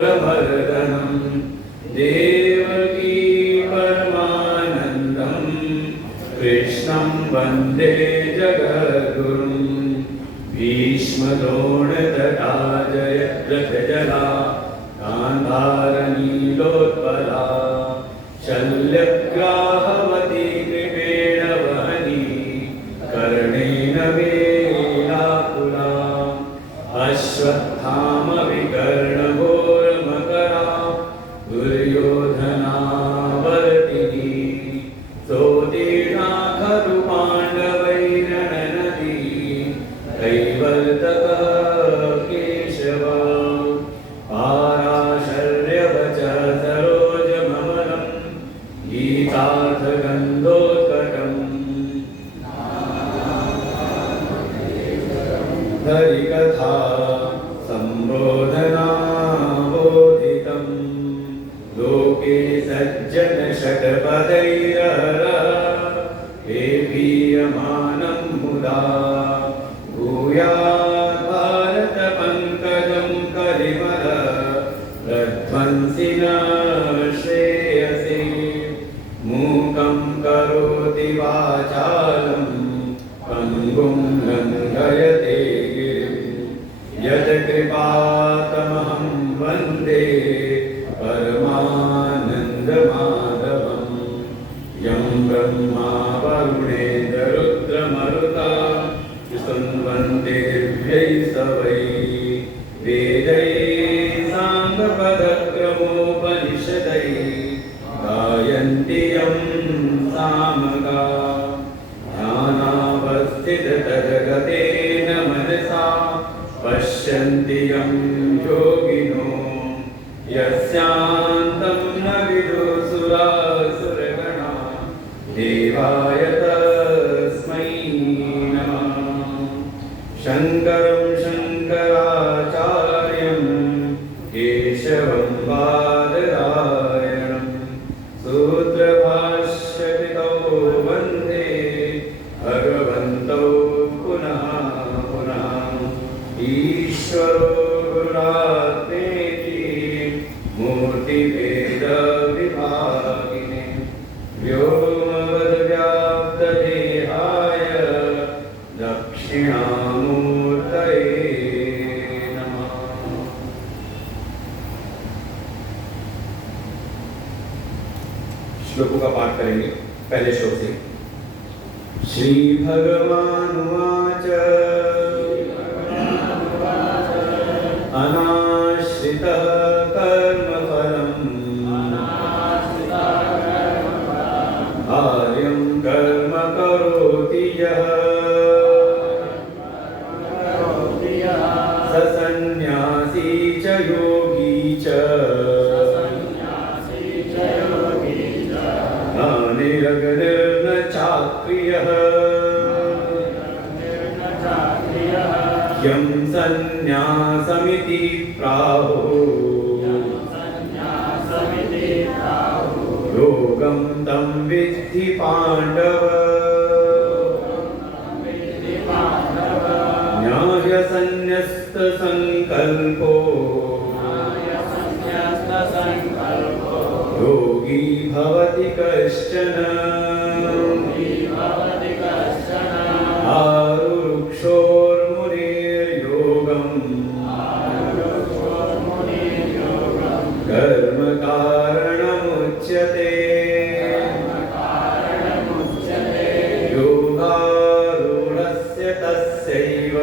प्रमर्दनं देवकी परमानन्दं कृष्णं वन्दे जगद्गुरुं भीष्मद्रोणतथा जयद्रथजला गान्धारनीलोत्पला शल्यग्राहवती कृपेण वहनी कर्णेन वेलाकुला अश्वत्थामविकर्णघोरमकरा दुर्योधनावर्तिनी सोतीर्णा खलु पाण्डवैर्ननदी कैवर्तकः केशव पाराशर्यवचः सरोजममलं गीतार्थगन्धोत्कटम् हरिकथा सम्बोधनाबोधितं लोके सज्जन षट्पदैरहरः पेपीयमानं मुदा भूयात् भारतपङ्कजं कलिमल प्रध्वंसिनः श्रेयसे मूकं करोति वाचालं पङ्गुं लङ्घयते यत्कृपातमहं वन्दे परमानन्दमाधवं यं ब्रह्मा वरुणेन्द्ररुद्रमरुता स्तुवन्ते दिव्यैस्तवैः वेदैः साङ्गपदक्रमोपनिषदैः गायन्ति यं सामगा ध्यानावस्थिततद्गतेन मनसा पश्यन्ति यं योगिनो यस्यान्तं न विदुसुरासुरगणा देवाय तस्मै नमः। शङ्करं शङ्कराचार्यं केशवं बादरायणं सूत्रभाष्यकृतौ वन्दे भगवन्तौ पुनः पुनः। ईश्वरो गुरुरात्मेति मूर्तिभेदविभागिने व्योमवद्व्याप्तदेहाय दक्षिणामूर्तये नमः। श्लोकों का पाठ करेंगे। पहले श्लोक से श्री भगवानुवाच अनाश्रितः कर्मफलम् आर्यं कर्म करोति यः स सन्न्यासी च योगी च न निरग्निर्न चाक्रियः यं सन्न्यासमिति प्राहुः योगं तं विद्धि पाण्डव न्यायसन्न्यस्तसङ्कल्पो योगी भवति कश्चन कर्म कारणमुच्यते योगारूढस्य तस्यैव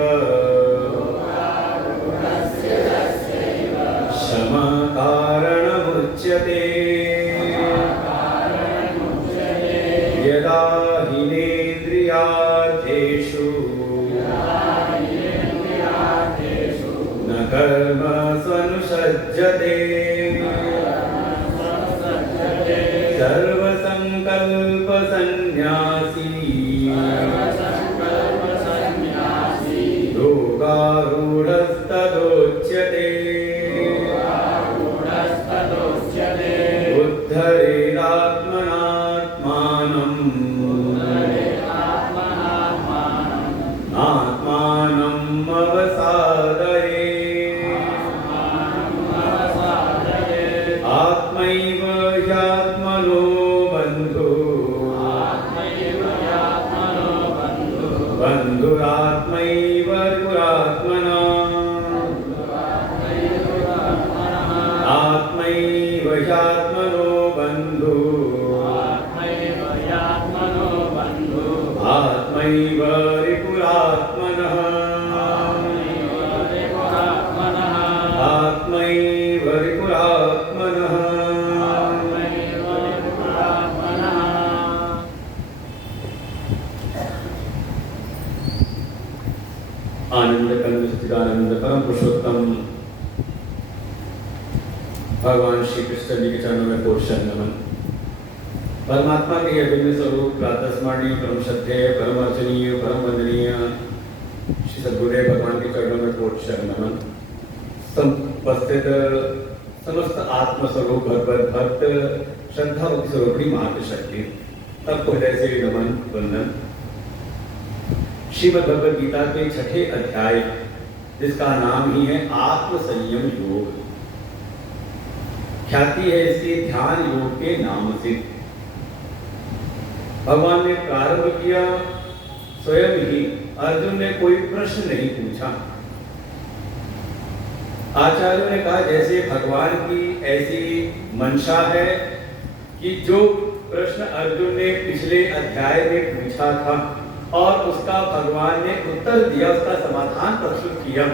शमः कारणमुच्यते यदा हिनेन्द्रियार्थेषु न कर्मस्वनुषज्यते सर्वसंकल्पसन्न्यासी योगारूढस्तदोच्यते उद्धरेदात्मनात्मानम् आत्मानम् अवसादये चात्मनो बन्धु आत्मैव रिपुरात्मनः आत्मैव रिपुरात्मनः। आनंद कंद सच्चिदानंद परम पुरुषोत्तम भगवान श्री कृष्ण जी के चरणों में कोटि नमन। परमात्मा के अभिन्न स्वरूप प्रातस्मरणीय परम श्रद्धेय परम अर्चनीय परम वंदनीय श्री सद्गुरुदेव भगवान के चरणों में कोटि नमन। उपस्थित समस्त आत्मस्वरूप भक्त श्रद्धा भक्ति स्वरूपी मातृशक्ति सबको हृदय से नमन वंदन। श्रीमद् भगवद गीता के छठे अध्याय जिसका नाम ही है आत्म संयम योग, ख्याति है इसके ध्यान योग के नाम से। भगवान ने प्रारंभ किया स्वयं ही, अर्जुन ने कोई प्रश्न नहीं पूछा। आचार्यों ने कहा जैसे भगवान की ऐसी मंशा है कि जो प्रश्न अर्जुन ने पिछले अध्याय में पूछा था और उसका भगवान ने उत्तर दिया, उसका समाधान प्रस्तुत किया,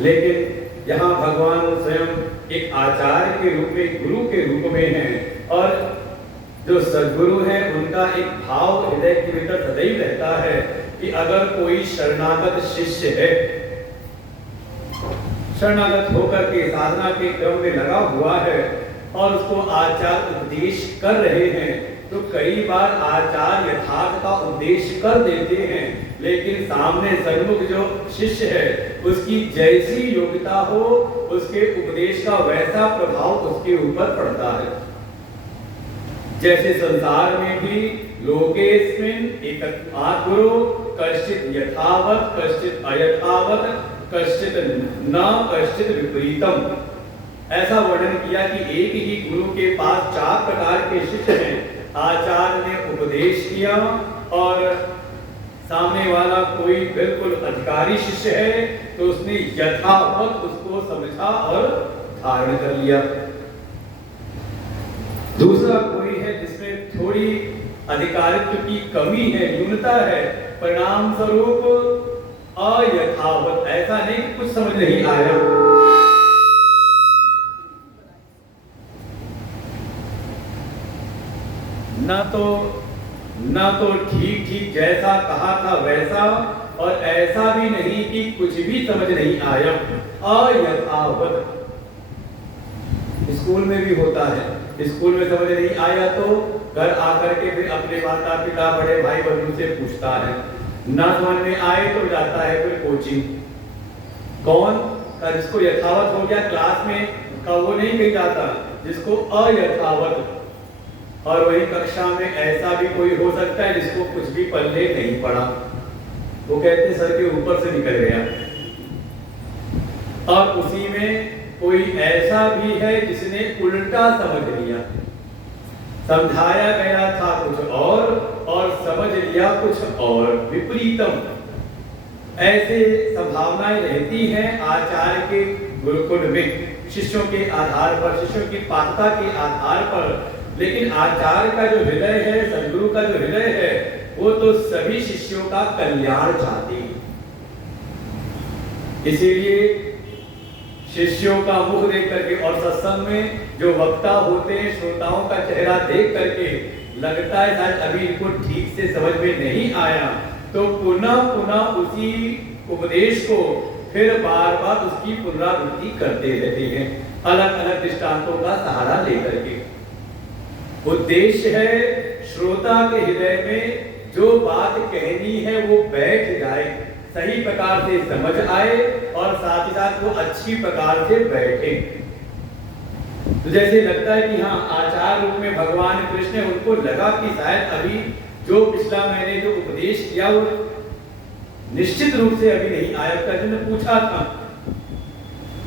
लेकिन यहाँ भगवान स्वयं एक आचार्य के रूप में, गुरु के रूप में हैं और जो सद्गुरु हैं उनका एक भाव हृदय के भीतर सदैव रहता है कि अगर कोई शरणागत शिष्य है, शरणागत होकर के साधना के क्रम में लगा हुआ है और उसको आचार्य उपदेश कर रहे हैं, तो कई बार आचार्य यथार्थ का उपदेश कर देते हैं, लेकिन सामने सन्मुख जो शिष्य है उसकी जैसी योग्यता हो उसके उपदेश का वैसा प्रभाव उसके ऊपर पड़ता है। जैसे संसार में भी लोकेस्मिन् एकत्वात् गुरु कश्चित् यथावत् कश्चित् अयथावत् कश्चित् न कश्चित् विपरीतम। ऐसा वर्णन किया कि एक ही गुरु के पास 4 प्रकार के शिष्य हैं। आचार्य ने उपदेश किया और सामने वाला कोई बिल्कुल अधिकारी शिष्य है तो उसने यथावत उसको समझा और धारण कर लिया। दूसरा कोई है जिसमें थोड़ी अधिकारित्व की कमी है, न्यूनता है, परिणाम स्वरूप अयथावत, ऐसा नहीं कुछ समझ नहीं आया। ना तो ठीक ठीक जैसा कहा था वैसा, और ऐसा भी नहीं कि कुछ भी समझ नहीं आया, अयथावत। स्कूल में भी होता है, स्कूल में समझ नहीं आया तो घर आकर के फिर अपने माता पिता बड़े भाई बहनों से पूछता है, ना समझ में आए तो जाता है फिर कोचिंग। कौन का जिसको यथावत हो गया क्लास में का वो नहीं कही जाता, जिसको अयथावत। और वही कक्षा में ऐसा भी कोई हो सकता है जिसको कुछ भी पल्ले नहीं पड़ा, वो कहते सर के ऊपर से निकल गया। और उसी में कोई ऐसा भी है जिसने उल्टा समझ लिया, समझाया गया था कुछ और समझ लिया कुछ और, विपरीतम। ऐसे संभावनाएं रहती हैं आचार्य के गुरुकुल में, शिष्यों के आधार पर, शिष्यों की पात्रता के आधार पर। लेकिन आचार्य का जो हृदय है, सद्गुरु का जो हृदय है, वो तो सभी शिष्यों का कल्याण चाहते हैं। इसीलिए शिष्यों का मुख देख करके और सत्संग में जो वक्ता होते हैं, श्रोताओं का चेहरा देख करके लगता है शायद अभी इनको ठीक से समझ में नहीं आया, तो पुनः पुनः उसी उपदेश को फिर बार बार उसकी पुनरावृत्ति करते रहते हैं, अलग अलग दृष्टांतों का सहारा लेकर के। उद्देश्य है श्रोता के हृदय में जो बात कहनी है वो बैठ जाए, सही प्रकार से समझ आए और साथ ही साथ वो अच्छी प्रकार से बैठे। तो जैसे लगता है कि हाँ, आचार्य रूप में भगवान कृष्ण है, उनको लगा कि शायद अभी जो पिछला मैंने जो उपदेश किया वो निश्चित रूप से अभी नहीं आया। अर्जुन ने पूछा था,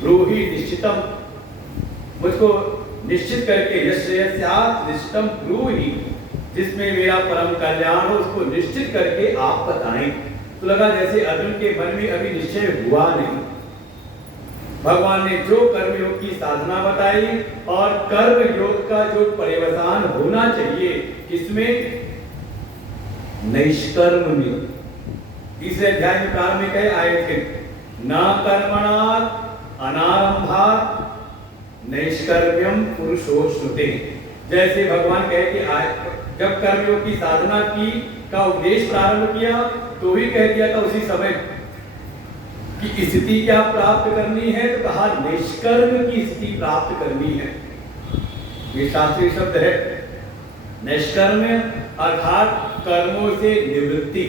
ब्रूहि निश्चितम, मुझको निश्चित करके, यस्यात् निश्चितम ब्रूहि, जिसमें मेरा परम कल्याण हो उसको निश्चित करके आप बताएं। तो लगा जैसे अर्जुन के मन में अभी निश्चय हुआ नहीं, भगवान ने जो कर्म योग की साधना बताई और कर्म योग का जो पर्यवसान होना चाहिए किसमें, नैष्कर्म में। तीसरे अध्याय में प्रारंभ में कहे आए थे, न कर्मणात् अनारंभात् नैष्कर्म्यम पुरुषोश्नुते। जैसे भगवान कहे कि जब कर्मयोग की साधना की का उपदेश प्रारंभ किया तो ही कह दिया था उसी समय कि स्थिति क्या प्राप्त करनी है, तो कहा निष्कर्म की स्थिति प्राप्त करनी है। ये शास्त्रीय शब्द है। निष्कर्म अर्थात कर्मों से निवृत्ति,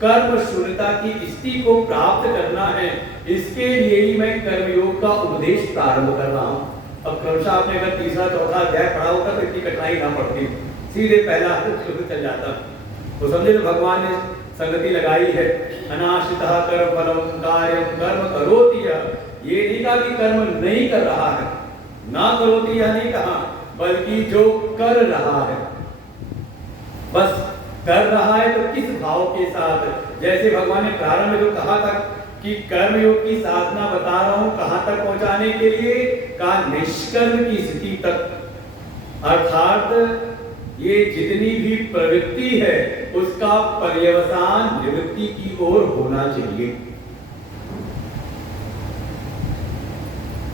कर्म शून्यता की स्थिति को प्राप्त करना है। इसके लिए ही मैं कर्मयोग का उपदेश प्रारंभ कर रहा हूँ। अब क्रमशः आपने अगर तीसरा चौथा अध्याय पढ़ा होता तो इतनी कठिनाई ना पड़ती, सीधे पहला शुरू चल जाता। तो समझे तो भगवान ने संगति लगाई है, अनाश्रितः कर्म फलम कार्यम कर्म करोति। ये नहीं कहा कि कर्म नहीं कर रहा है, ना करोति यह नहीं कहा, बल्कि जो कर रहा है, बस कर रहा है तो किस भाव के साथ। जैसे भगवान ने प्रारंभ में जो कहा था कि कर्मयोग की साधना बता रहा हूं कहां तक पहुंचाने के लिए, का निष्कर्म की स्थिति तक। अर्थात ये जितनी भी प्रवृत्ति है उसका पर्यवसान निवृत्ति की ओर होना चाहिए।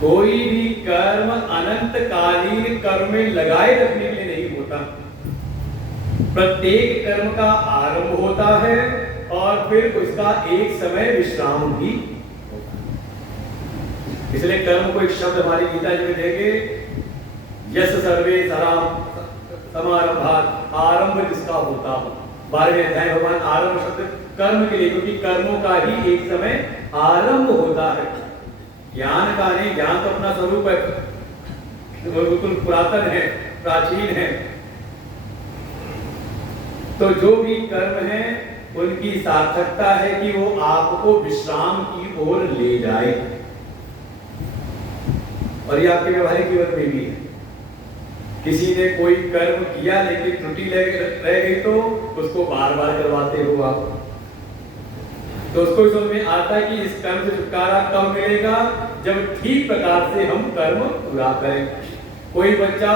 कोई भी कर्म अनंतकालीन कर्म में लगाए रखने के लिए नहीं होता। प्रत्येक कर्म का आरंभ होता है और फिर उसका एक समय विश्राम भी होता है। इसलिए कर्म को एक शब्द हमारी गीता जी में देंगे, यस सर्वे सराम समारंभात, आरंभ जिसका होता हो। 12वें अध्याय भगवान आरंभ शब्द कर्म के लिए, क्योंकि कर्मों का ही एक समय आरंभ होता है, ज्ञान का नहीं। ज्ञान तो अपना स्वरूप है, बिल्कुल पुरातन है, प्राचीन है। तो जो भी कर्म है उनकी सार्थकता है कि वो आपको विश्राम की ओर ले जाए। और ये आपके व्यवहारिक जीवन में भी है। किसी ने कोई कर्म किया लेकिन त्रुटि रह गई तो उसको बार बार करवाते हो आप, तो उसको समझ में आता है कि इस कर्म से छुटकारा कब मिलेगा, जब ठीक प्रकार से हम कर्म पूरा करें। कोई बच्चा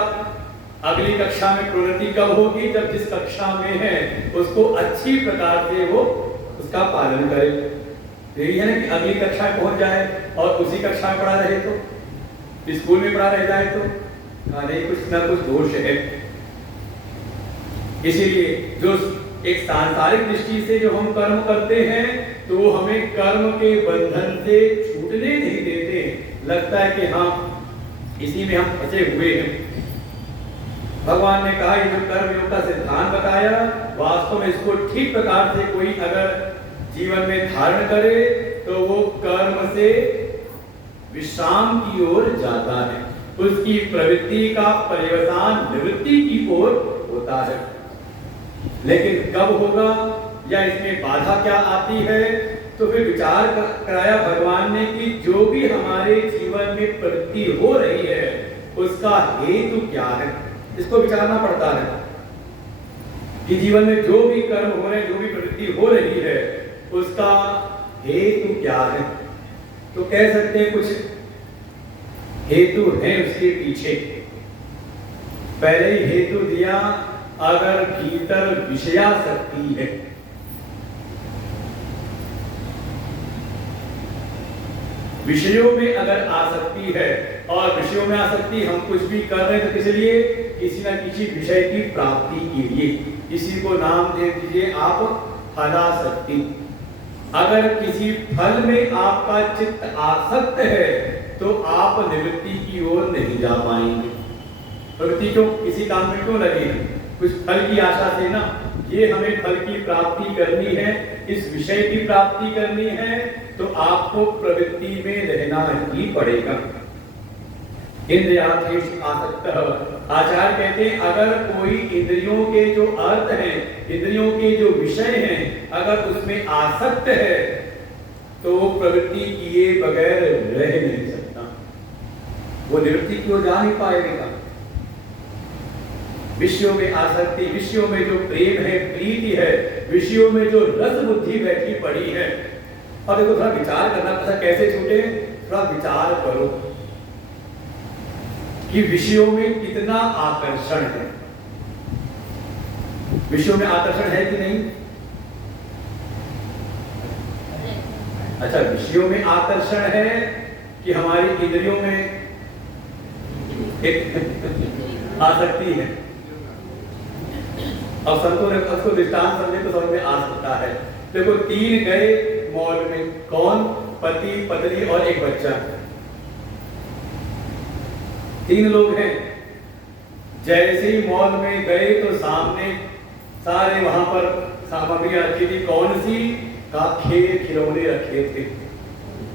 अगली कक्षा में प्रोन्नति कब होगी, जब जिस कक्षा में है उसको अच्छी प्रकार से वो उसका पालन करे। यही है ना कि अगली कक्षा में पहुंच जाए और उसी कक्षा में पढ़ा रहे तो, स्कूल में पढ़ा रह जाए तो नहीं, कुछ ना कुछ दोष है। इसीलिए जो एक सांसारिक दृष्टि से जो हम कर्म करते हैं तो वो हमें कर्म के बंधन से छूटने नहीं देते। लगता है कि हाँ इसी में हम फंसे हुए हैं। भगवान ने कहा ये जो कर्म योग का सिद्धांत बताया, वास्तव में इसको ठीक प्रकार से कोई अगर जीवन में धारण करे तो वो कर्म से विश्राम की ओर जाता है, उसकी प्रवृत्ति का पर्यवसान निवृत्ति की ओर होता है। लेकिन कब होगा या इसमें बाधा क्या आती है, तो फिर विचार कराया भगवान ने कि जो भी हमारे जीवन में प्रवृत्ति हो रही है उसका हेतु क्या है, इसको विचारना पड़ता है कि जीवन में जो भी कर्म हो रहे हैं, जो भी प्रवृत्ति हो रही है उसका हेतु क्या है। तो कह सकते हैं कुछ हेतु है उसके पीछे। पहले ही हेतु दिया, अगर भीतर विषयासक्ति है, विषयों में अगर आसक्ति है, और विषयों में आसक्ति हम कुछ भी कर रहे हैं तो किस लिए, किसी न किसी विषय की प्राप्ति के लिए। इसी को नाम दे दीजिए आप फलासक्ति। अगर किसी फल में आपका चित्त आसक्त है तो आप निवृत्ति की ओर नहीं जा पाएंगे। प्रवृत्ति क्यों, किसी काम में क्यों लगे हैं, कुछ फल की आशा से ना। ये हमें फल की प्राप्ति करनी है, इस विषय की प्राप्ति करनी है, तो आपको प्रवृत्ति में रहना ही पड़ेगा। इंद्रियाधीश आसक्त। आचार्य कहते हैं अगर कोई इंद्रियों के जो अर्थ हैं, इंद्रियों के जो विषय हैं, अगर उसमें आसक्त है तो वो प्रवृत्ति किए बगैर रह नहीं सकता, वो निवृत्ति की ओर जा नहीं पाएगा। विषयों में आसक्ति, विषयों में जो प्रेम है, प्रीति है, विषयों में जो रस बुद्धि बैठी पड़ी है। और देखो थोड़ा विचार करना पड़ता, कैसे छूटे। थोड़ा विचार करो कि विषयों में कितना आकर्षण है। विषयों में आकर्षण है कि नहीं? अच्छा, विषयों में आकर्षण है कि हमारी इंद्रियों में एक आसक्ति है। अब संतों ने उसको दृष्टांत समझे तो समझ में आ सकता है। देखो, 3 गए मॉल में, कौन? पति, पत्नी और एक बच्चा। 3 लोग हैं। जैसे ही मॉल में गए तो सामने सारे वहां पर सामग्री रखी थी। कौन सी? का खेल खिलौने रखे थे।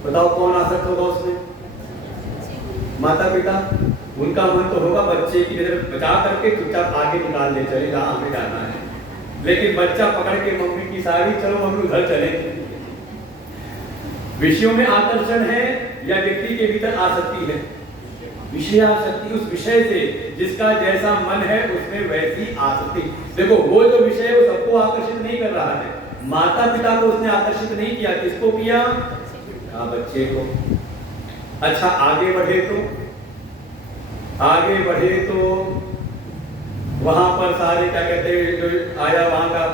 बताओ कौन आसक्त होगा उसमें? माता पिता। उनका मन तो होगा बच्चे की नजर बचा करके चुपचाप आगे निकाल ले, चले जहां हमें जाना है। लेकिन बच्चा पकड़ के मम्मी की साड़ी, चलो मम्मी उधर चले। विषयों में आकर्षण है या व्यक्ति के भीतर आसक्ति है? विषय आसक्ति, उस विषय से जिसका जैसा मन है उसमें वैसी आसक्ति। देखो, वो जो विषय है वो सबको आकर्षित नहीं कर रहा है। माता पिता को उसने आकर्षित नहीं किया, किसको किया? बच्चे को। अच्छा, आगे बढ़े तो वहां पर सारे क्या कहते हैं, जो आया वहां का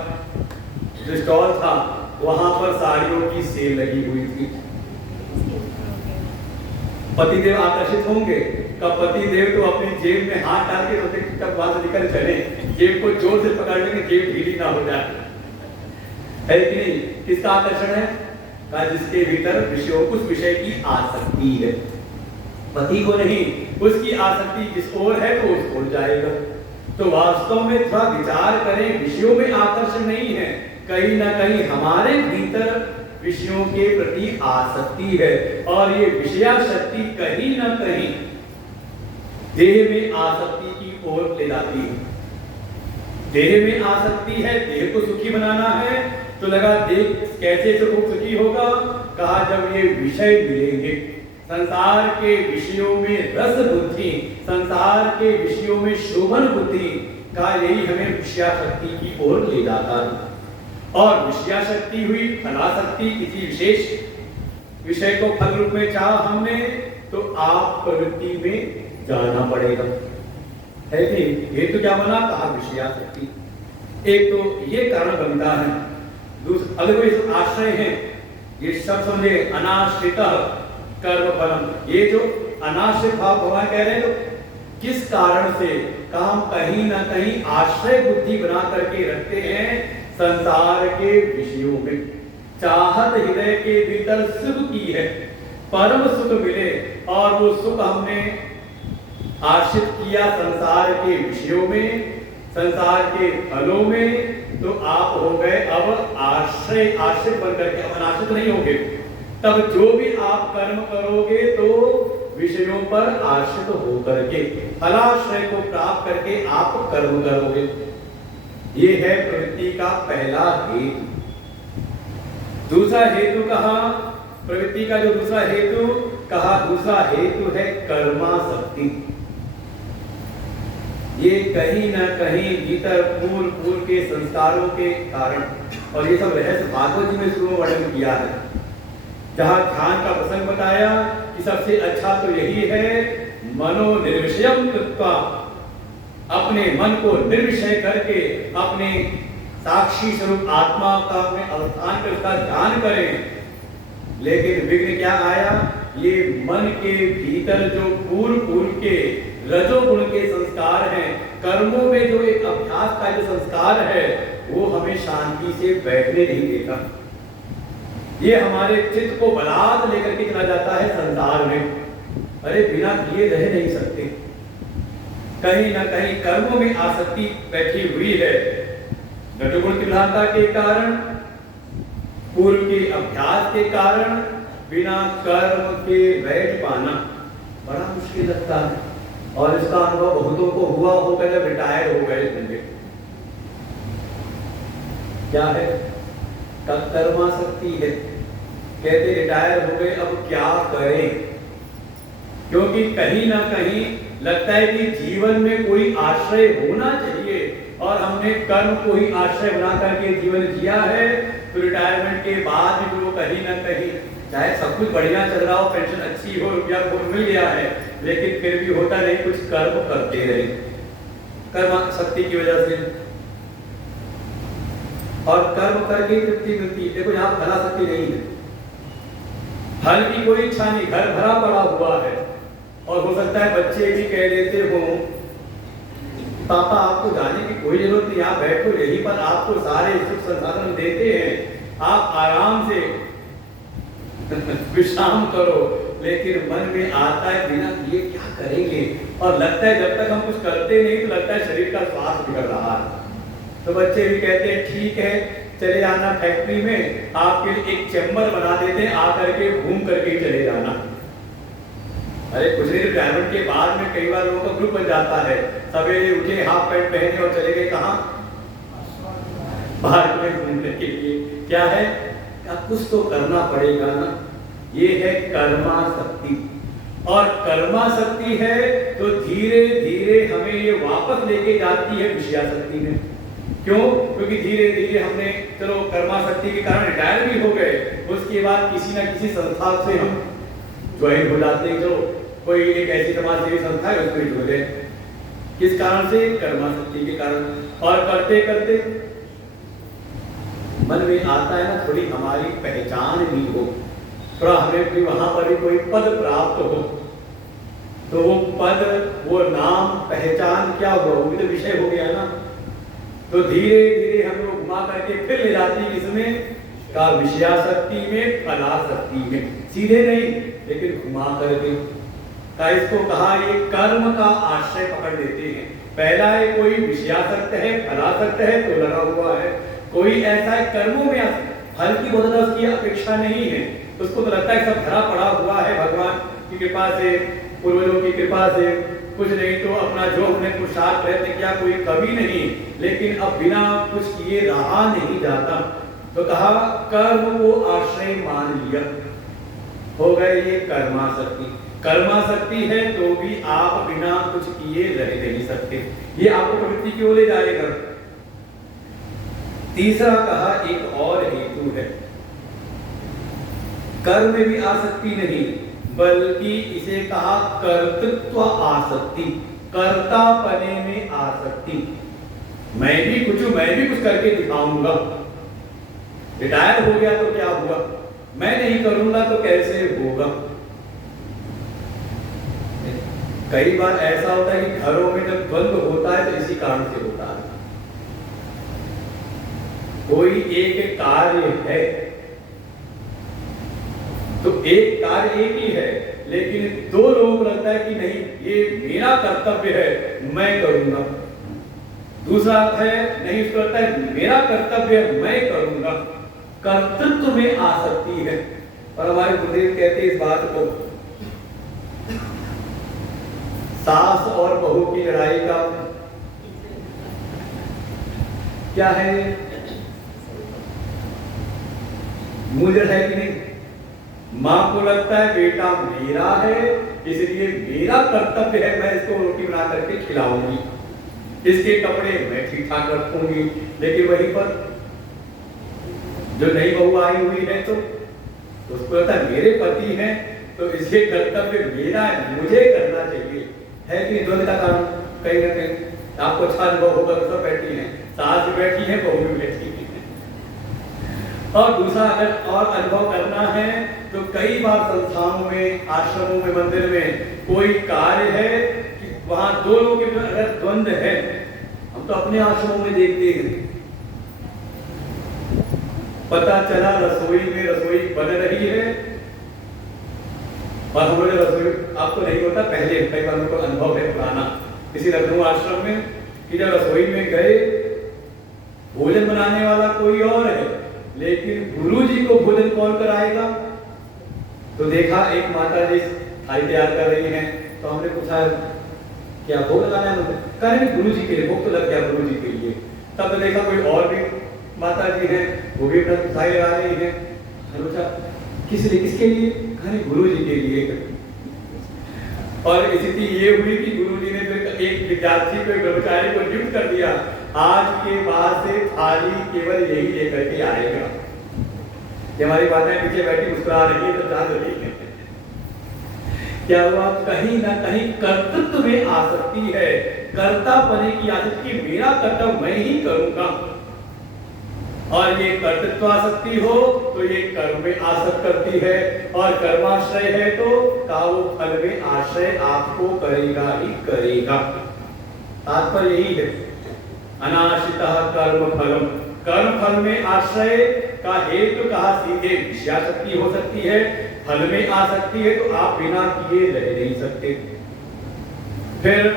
जो स्टॉल था वहां पर साड़ियों की सेल लगी हुई थी। पतिदेव आकर्षित होंगे? कब? पतिदेव तो अपनी जेब में हाथ डाल के रोते तब वहां से निकल चले, जेब को जोर से पकड़ लेंगे, जेब ढीली ना हो जाए, है कि नहीं? किसका आकर्षण है? का जिसके भीतर विषयों, उस विषय की आसक्ति है। पति को नहीं, उसकी आसक्ति जिस ओर है तो उस ओर जाएगा। तो वास्तव में थोड़ा विचार करें, विषयों में आकर्षण नहीं है, कहीं ना कहीं हमारे भीतर विषयों के प्रति आसक्ति है। और ये विषयाशक्ति कहीं ना कहीं देह में आसक्ति की ओर ले जाती है। देह में आसक्ति है, देह को सुखी बनाना है, तो लगा देह कैसे सुखी होगा? कहा जब ये विषय मिलेंगे, संसार के विषयों में रस बुद्धि, संसार के विषयों में शोभन बुद्धि का, यही हमें विषयाशक्ति की ओर ले जाता है। और विषयाशक्ति हुई फलाशक्ति, किसी विशेष विषय को फल रूप में चाहा हमने, तो आप प्रवृत्ति में जाना पड़ेगा, है कि? ये तो क्या बना? कहा विषयाशक्ति। एक तो ये कारण बनता है। दूसरा, अगर कोई आश्रय है, ये सब समझे, अनाश्रित कर्म फलम। ये जो अनाश्रित भाव भगवान कह रहे हैं, तो किस कारण से? काम कहीं ना कहीं आश्रय बुद्धि बना करके रखते हैं संसार के विषयों में। चाहत हृदय के भीतर सुख की है, परम सुख मिले, और वो सुख हमने आश्रित किया संसार के विषयों में, संसार के फलों में, तो आप हो गए अब आश्रय, आश्रित बनकर के। अब अनाश्रित नहीं होंगे, तब जो भी आप कर्म करोगे तो विषयों पर आश्रित होकर के, फलाश्रय को प्राप्त करके आप कर्म करोगे। ये है प्रवृत्ति का पहला हेतु। दूसरा हेतु कहा, प्रवृत्ति का जो दूसरा हेतु कहा, दूसरा हेतु है कर्मासक्ति। ये कहीं ना कहीं भीतर पूर्व के संस्कारों के कारण, और ये सब रहस्य भागवत जी में शुरू में वर्णन किया है, जहां ध्यान का प्रसंग बताया कि सबसे अच्छा तो यही है मनो निर्विषयम कृत्वा, अपने मन को निर्विषय करके अपने साक्षी स्वरूप आत्मा का में अवस्थान कर उसका ध्यान करें। लेकिन विघ्न क्या आया? ये मन के भीतर जो पूर्व के रजोगुण के संस्कार हैं, कर्मों में जो एक अभ्यास का जो संस्कार है, वो हमें शांति से बैठने नहीं देता। ये हमारे चित्त को बलात् लेकर के चला जाता है संसार में। अरे बिना किए रह नहीं सकते, कहीं ना कहीं कर्मों में आसक्ति बैठी हुई है। रजोगुण की प्रधानता के कारण, पूर्व के अभ्यास के कारण, बिना कर्म के बैठ पाना बड़ा मुश्किल लगता है। और इसका अनुभव बहुतों को हुआ होगा जब रिटायर हो गए होंगे। क्या है? कर्मासक्ति है। कहते रिटायर हो गए, अब क्या करें? क्योंकि कहीं ना कहीं लगता है कि जीवन में कोई आश्रय होना चाहिए, और हमने कर्म को ही आश्रय बना करके जीवन जिया है, तो रिटायरमेंट के बाद भी वो कहीं ना कहीं चाहे सब कुछ बढ़िया चल रहा हो, पेंशन अच्छी हो, रुपया को मिल गया है, लेकिन फिर भी होता नहीं, कुछ कर्म करते रहे कर्म शक्ति की वजह से, और कर्म करके तृप्ति मिलती है। देखो यहाँ फला शक्ति नहीं है, फल की कोई इच्छा नहीं, घर भरा पड़ा हुआ है, और हो सकता है बच्चे भी कह देते हो पापा आपको जाने की कोई जरूरत नहीं, आप बैठो, यहीं पर आपको सारे सुख संसाधन देते हैं, आप आराम से विश्राम करो। लेकिन मन में आता है बिना किए क्या करेंगे, और लगता है जब तक हम कुछ करते नहीं तो लगता है शरीर का स्वास्थ्य बिगड़ रहा है। तो बच्चे भी कहते हैं ठीक है चले जाना फैक्ट्री में, आपके लिए एक चैम्बर बना देते हैं, आकर के घूम करके चले जाना। अरे कुछ नहीं, रिटायरमेंट के बाद में कई बार लोगों का ग्रुप बन जाता है, सवेरे उठे हाफ पैंट पहने और चले गए कहाँ, बाहर में घूमने के लिए। क्या है, कुछ तो करना पड़ेगा ना, ये है कर्मा शक्ति। और कर्मा शक्ति है तो धीरे धीरे हमें ये वापस लेके जाती है विषया शक्ति में। क्यों? क्योंकि धीरे धीरे हमने चलो कर्मा शक्ति के कारण रिटायर भी हो गए, उसके बाद किसी ना किसी संस्था से हम ज्वाइन हो जाते हैं, चलो कोई एक ऐसी समाज सेवी संस्था है उसमें जुड़ गए। किस कारण से? कर्मा शक्ति के कारण। और करते करते मन में आता है ना थोड़ी हमारी पहचान भी हो, थोड़ा हमें भी वहां पर भी कोई पद प्राप्त हो, तो वो पद, वो नाम, पहचान क्या हुआ, वो भी तो विषय हो गया ना। तो धीरे धीरे हम लोग घुमा करके फिर ले जाती है इसमें का विषया शक्ति में, फला शक्ति में, सीधे नहीं लेकिन घुमा करके का इसको कहा ये कर्म का आश्रय पकड़ लेते हैं। पहला है कोई विषयासक्त है, फलासक्त है तो लगा हुआ है, कोई ऐसा है कर्मों में फल की बहुत ज्यादा उसकी अपेक्षा नहीं है, उसको तो लगता है सब भरा पड़ा हुआ है भगवान की कृपा से, पूर्वजों की कृपा से, कुछ नहीं तो अपना जो हमने पुरुषार्थ प्रयत्न किया कोई कभी नहीं, लेकिन अब बिना कुछ किए रहा नहीं जाता। तो कहा कर्म को आश्रय मान लिया, हो गए ये कर्मा शक्ति। कर्मा शक्ति है तो भी आप बिना कुछ किए रह नहीं सकते, ये आपको प्रवृत्ति की ओर ले जाएगा। तीसरा कहा एक और हेतु है, कर्म में भी आसक्ति नहीं बल्कि इसे कहा कर्तृत्व आसक्ति, कर्ता पने में आसक्ति। मैं भी कुछ करके दिखाऊंगा, रिटायर हो गया तो क्या हुआ, मैं नहीं करूंगा तो कैसे होगा। कई बार ऐसा होता है कि घरों में जब द्वंद्व होता है तो इसी कारण से होता है। कोई एक कार्य है तो एक कार्य एक ही है, लेकिन दो लोगों को लगता है कि नहीं ये मेरा कर्तव्य है मैं करूंगा, दूसरा है नहीं उसको लगता है मेरा कर्तव्य है मैं करूंगा। कर्तृत्व में आसक्ति है। और हमारे गुरुदेव कहते हैं इस बात को, सास और बहू की लड़ाई का क्या है, मूल्य है कि नहीं। मां को लगता है बेटा मेरा है इसलिए मेरा कर्तव्य है मैं इसको रोटी बना करके खिलाऊंगी, इसके कपड़े मैं ठीक ठाक रखूंगी। लेकिन वहीं पर जो नई बहू आई हुई है तो उसको लगता है मेरे पति हैं तो इसके कर्तव्य मेरा है, मुझे करना चाहिए, है कि द्वंद्व का कारण कहीं ना कहीं आपको अच्छा अनुभव होगा। तो सब बैठी हैं, सास भी बैठी है, बहू भी बैठी है। और दूसरा अगर और अनुभव करना है तो कई बार संस्थाओं में, आश्रमों में, मंदिर में कोई कार्य है कि वहां दो लोगों के अगर द्वंद्व है, हम तो अपने आश्रमों में देखते हैं, पता चला रसोई में रसोई बन रही है और हम लोग रसोई, आपको नहीं होता पहले कई बार को अनुभव है पुराना किसी लखनऊ आश्रम में कि जब रसोई में गए भोजन बनाने वाला कोई और है लेकिन गुरुजी को भोजन कौन कराएगा। तो देखा एक माता जी थाली तैयार कर रही हैं, तो हमने पूछा क्या भोग लगाना है, कहे गुरुजी के लिए, भोग तो लग गया गुरुजी के लिए। तब तो देखा कोई और भी माता जी हैं वो भी अपना थाली लगा रही है, पूछा किस लिए, किसके लिए, कहे गुरुजी के लिए। और स्थिति ये हुई कि गुरुजी ने फिर एक विद्यार्थी को, कर्मचारी को नियुक्त कर दिया, आज के बाद से थाली केवल यही लेकर के आएगा। ये हमारी माताएं पीछे बैठी मुस्कुरा रही है तो जान रही है क्या हुआ, कहीं ना कहीं कर्तृत्व में आसक्ति है, कर्ता पने की आसक्ति, मेरा कर्तव्य मैं ही करूंगा। और ये कर्तृत्व आसक्ति हो तो ये कर्म में आसक्त करती है, और कर्माश्रय है तो वो फल में आश्रय आपको करेगा ही करेगा। तात्पर्य यही है, अनाश्रितः कर्म फलम, कर्म फल में आश्रय का हेतु कहा, सीधे विषयासक्ति हो सकती है, फल में आ सकती है, तो आप बिना किए रह नहीं सकते। फिर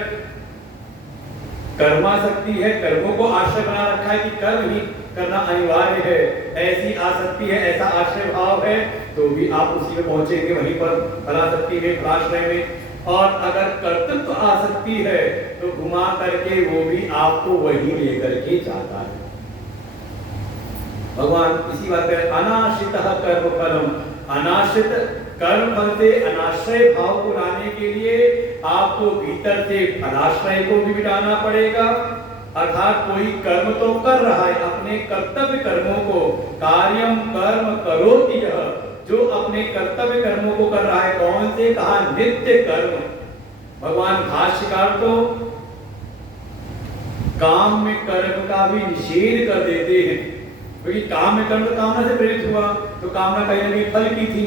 कर्मासक्ति है, कर्मों को आश्रय बना रखा है कि कर्म ही करना अनिवार्य है, ऐसी आसक्ति है, ऐसा आश्रय भाव है, तो भी आप उसी में पहुंचेंगे, वहीं पर फलासक्ति में, फलाश्रय में। और अगर कर्तृत्व आसक्ति है तो घुमा करके वो भी आपको वही लेकर के जाता है। भगवान इसी बात पर अनाश्रितः कर्म फलम, अनाश्रित कर्म फल से अनाश्रय भाव को लाने के लिए आपको भीतर से फलाश्रय को भी मिटाना पड़ेगा। अर्थात कोई कर्म तो कर रहा है, अपने कर्तव्य कर्मों को, कार्यम कर्म करोति यः, जो अपने कर्तव्य कर्मों को कर रहा है, कौन से, कहा नित्य कर्म। भगवान भाष्यकार तो काम में कर्म का भी निषेध कर देते हैं, क्योंकि काम में कर्म कामना से प्रेरित हुआ, तो कामना कहीं ना कहीं फल की थी,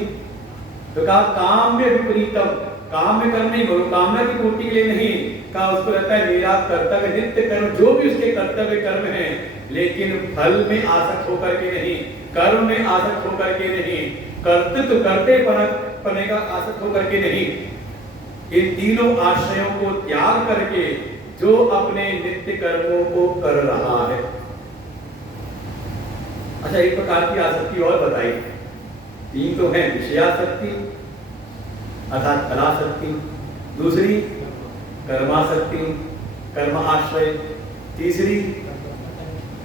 तो कहा काम में विपरीतम, काम में कर्म नहीं करो, कामना की पूर्ति के लिए नहीं, कहा उसको लगता है मेरा कर्तव्य नित्य कर्म, जो भी उसके कर्तव्य कर्म है, लेकिन फल में आसक्त होकर के नहीं, कर्म में आसक्त होकर के नहीं, कर्तृत्व करते पने का आसक्त होकर के नहीं, इन तीनों आश्रयों को त्याग करके जो अपने नित्य कर्मों को कर रहा है। अच्छा, एक प्रकार की आसक्ति और बताई, तीन तो है, विषयासक्ति अर्थात फलासक्ति, दूसरी कर्मासक्ति, कर्म आश्रय, तीसरी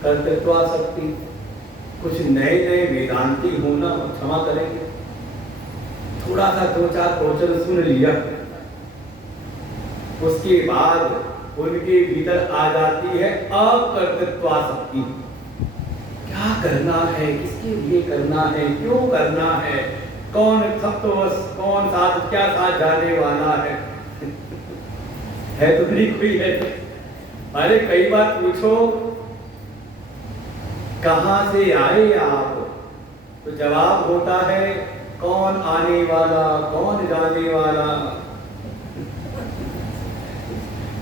कर्तृत्वासक्ति। कुछ नए नए वेदांती होना, क्षमा करेंगे, थोड़ा सा दो चार प्रवचन सुन लिया, उसके बाद उनके भीतर आ जाती है अकर्तृत्वासक्ति। क्या करना है, किसके लिए करना है, क्यों करना है, कौन सत्वस, कौन साथ, क्या साथ जाने वाला है तो नहीं कोई है। अरे कई बार पूछो कहां से आए आप, तो जवाब होता है कौन आने वाला, कौन जाने वाला।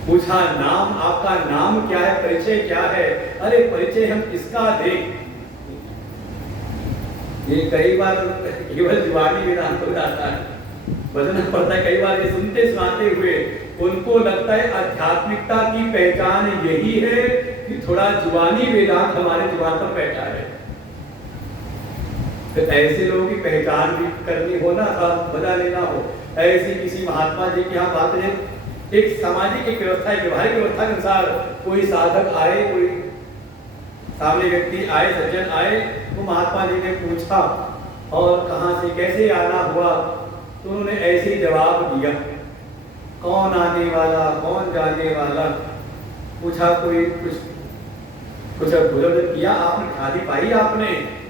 पूछा नाम, आपका नाम क्या है, परिचय क्या है, अरे परिचय हम किसका दें। ये कई बार केवल जुबानी वेदांत हो जाता है, बजना पड़ता है। कई बार ये सुनते सुनाते हुए उनको लगता है आध्यात्मिकता की पहचान यही है कि थोड़ा जुबानी वेदांत हमारे जुबान पर बैठा है। तो ऐसे लोगों की पहचान भी करनी हो ना, बजा लेना हो, ऐसे किसी महात्मा जी की यहाँ बात है, एक सामाजिक एक व्यवस्था, एक व्यवहारिक व्यवस्था के अनुसार कोई साधक आए, कोई सामने व्यक्ति आए, सज्जन आए, तो महात्मा जी ने पूछा और कहां से कैसे आना हुआ, तो उन्होंने ऐसे ही जवाब दिया, कौन आने वाला, कौन जाने वाला। पूछा कोई कुछ भोजन किया आपने, खादी पाई आपने,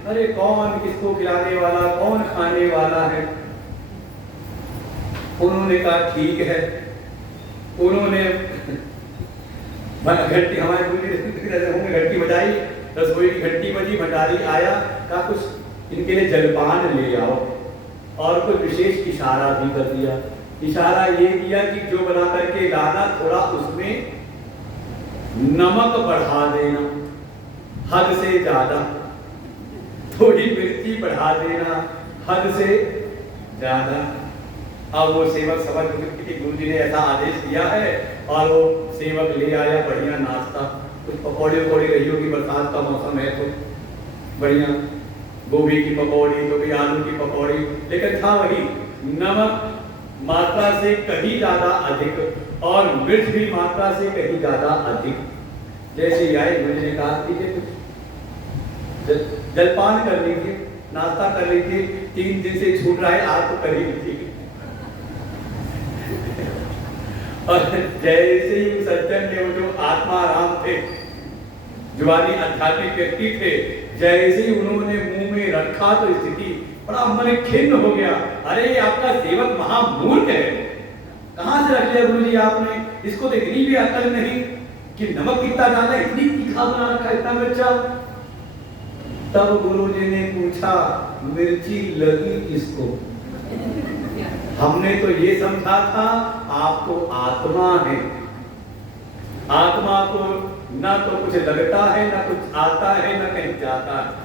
अरे कौन किसको खिलाने वाला, कौन खाने वाला है। उन्होंने कहा ठीक है। उन्होंने घंटी, हमारे घंटी बजाई, रसोई की घंटी बजी, भंडारी आया, कहा कुछ इनके लिए जलपान ले आओ, और कोई विशेष इशारा भी कर दिया। इशारा ये किया कि जो बना करके लाना, थोड़ा उसमें नमक बढ़ा देना, हद से ज्यादा, थोड़ी मिर्ची बढ़ा देना, हद से ज्यादा। अब वो सेवक समझ कि गुरु जी ने ऐसा आदेश दिया है, और वो सेवक ले आया बढ़िया नाश्ता, कुछ पकौड़ी वकौड़ी रही होगी, बरसात का मौसम है तो बढ़िया गोभी की पकौड़ी, तो भी आलू की पकौड़ी, लेकिन था वही नमक मात्रा से कहीं ज्यादा अधिक, और मिर्च भी मात्रा से कहीं ज्यादा अधिक। जैसे आए गुरु जी ने कहा कीजिए कुछ जलपान कर लीजिए, नाश्ता कर लीजिए, 3 दिन से छूट रहा है, आज तो कर ही लीजिए। और जैसे ही सज्जन ने, वो जो आत्मा राम थे, जुबानी आध्यात्मिक व्यक्ति थे, जैसे ही उन्होंने मुंह में रखा तो स्थिति बड़ा मन खिन्न हो गया। अरे आपका सेवक महामूर्ख है, कहां से रख लिया गुरु जी आपने, इसको तो इतनी भी अकल नहीं कि नमक कितना डाला, इतनी तीखा बना रखा, इतना मिर्चा। तब गुरु जी ने पूछा मिर्ची लगी किसको? हमने तो ये समझा था आप तो आत्मा है, आत्मा को ना तो कुछ लगता है, ना कुछ आता है, ना कहीं जाता है।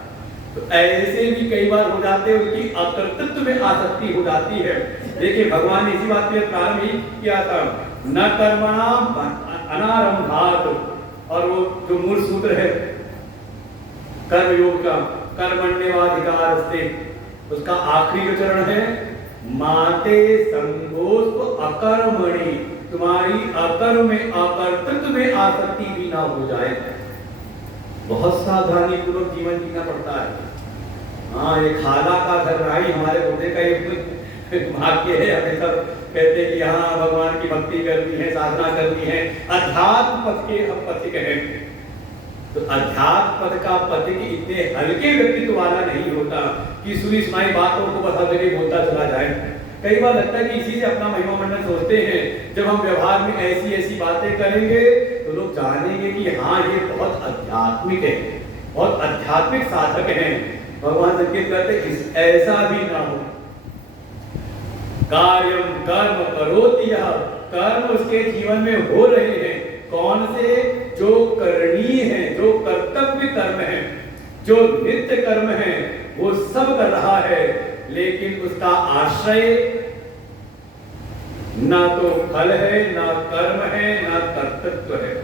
तो ऐसे भी कई बार हो जाते हैं, उनकी अकर्तृत्व में आसक्ति हो जाती है। देखिए भगवान ने इसी बात में प्रारंभ ही किया था, न कर्मणाम अनारंभात, और वो जो मूल सूत्र है कर्म योग का, कर्मण्यवाधिकारस्ते, उसका आखिरी जो चरण है माते संगोस्त्व अकर्मणि, तुम्हारी अकर्म में अकर्तृत्व में आसक्ति भी ना हो जाए। बहुत सावधानी पूर्वक जीवन जीना पड़ता है। हाँ, एक खाला का घर राही हमारे होने का एक भाग्य है। हमें सब कहते हैं कि हाँ भगवान की भक्ति करनी है, साधना करनी है, अध्यात्म पथ के हम पथिक हैं। तो अध्यात्म पथ का पथिक इतने हल्के व्यक्तित्व वाला नहीं होता कि सुनी सुनाई बातों को बस हर जगह बोलता चला जाए। कई बार लगता है कि इसी से अपना महिमा मंडन सोचते हैं। जब हम व्यवहार में ऐसी ऐसी बातें करेंगे तो लोग जानेंगे कि हाँ ये बहुत आध्यात्मिक है, बहुत आध्यात्मिक साधक हैं। भगवान संकेत करते इस ऐसा भी ना हो। कार्यम कर्म करोति यः, कर्म उसके जीवन में हो रहे हैं। कौन से? जो करणीय है, जो कर्तव्य कर्म है, जो नित्य कर्म है, वो सब कर रहा है, लेकिन उसका आश्रय ना तो फल है, ना कर्म है, ना कर्तृत्व है।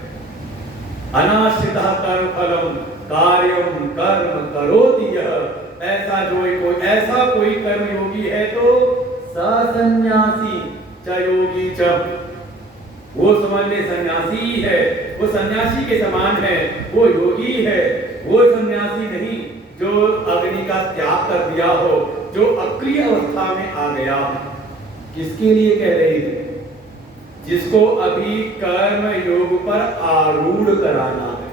अनाश्रितः कर्म फलम कार्यम कर्म करोति यः, ऐसा कोई कर्म योगी है तो सन्यासी च योगी च, वो समझ ले सन्यासी ही है, वो सन्यासी के समान है, वो योगी है। वो सन्यासी नहीं जो अग्नि का त्याग कर दिया हो, जो अक्रिय अवस्था में आ गया। किसके लिए कह रहे हैं? जिसको अभी कर्म योग पर आरूढ़ कराना है।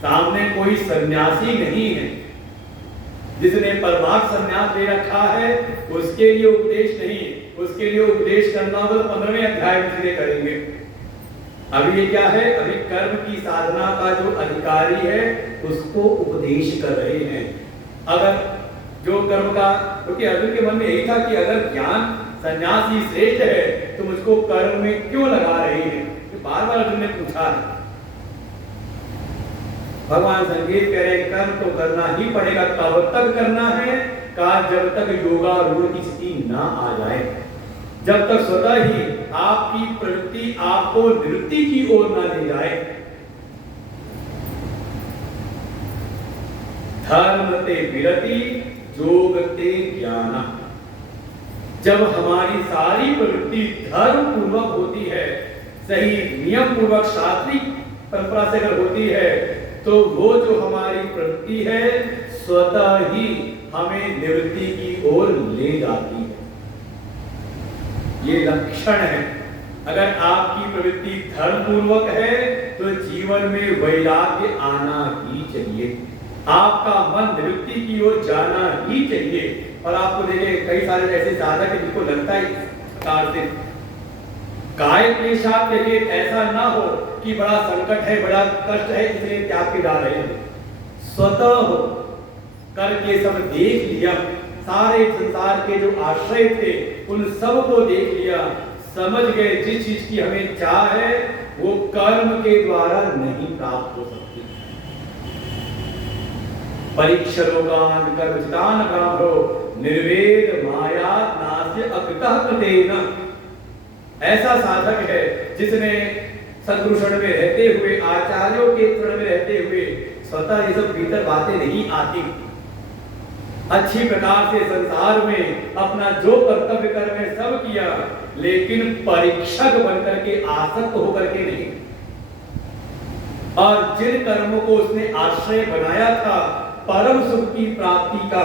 सामने कोई सन्यासी नहीं है, जिसने परमार्थ संन्यास ले रखा है उसके लिए उपदेश नहीं। उसके लिए उपदेश करना तो 15वें अध्याय में सीधे करेंगे। अभी ये क्या है? अभी कर्म की साधना का जो अधिकारी है उसको उपदेश कर रहे हैं। अगर जो कर्म का, क्योंकि अर्जुन के मन में यही था कि अगर ज्ञान संन्यास ही श्रेष्ठ है तो मुझको कर्म में क्यों लगा रहे हैं, बार बार अर्जुन ने पूछा है। भगवान संकेत कह रहे कर्म तो करना ही पड़ेगा। कब तक करना है? का जब तक योगारूढ़ की स्थिति ना आ जाए, जब तक स्वतः ही आपकी प्रवृत्ति आपको निवृत्ति की ओर ना ले जाए। धर्म ते विरति योग ते ज्ञान, जब हमारी सारी प्रवृत्ति धर्म पूर्वक होती है, सही नियम पूर्वक शास्त्रीय परंपरा से अगर होती है, तो वो जो हमारी प्रवृत्ति है स्वतः ही हमें निवृत्ति की ओर ले जाती है। ये लक्षण है। अगर आपकी प्रवृत्ति धर्म पूर्वक है तो जीवन में वैराग्य आना ही चाहिए, आपका मन निवृत्ति की ओर जाना ही चाहिए। और आपको देखिए कई सारे ऐसे साधक हैं जिनको लगता है प्रकार से काय क्लेशात, देखिए ऐसा ना हो कि बड़ा संकट है, बड़ा कष्ट है, इसलिए त्याग के जा रहे हैं। स्वतः करके सब देख लिया, सारे संसार के जो आश्रय थे उन सब को देख लिया, समझ गए जिस चीज की हमें चाह है वो कर्म के द्वारा नहीं प्राप्त हो सकती। परीक्षलोकान कर्मचितान ब्राह्मणो निर्वेद माया नास्य अकृतः कृतेन। ऐसा साधक है जिसने सद्गुरु शरण में रहते हुए, आचार्यों के शरण में रहते हुए स्वतः ये सब भीतर बातें नहीं आती, अच्छी प्रकार से संसार में अपना जो कर्तव्य कर्म है सब किया, लेकिन परीक्षक बनकर के आसक्त होकर के नहीं। और जिन कर्मों को उसने आश्रय बनाया था परम सुख की प्राप्ति का,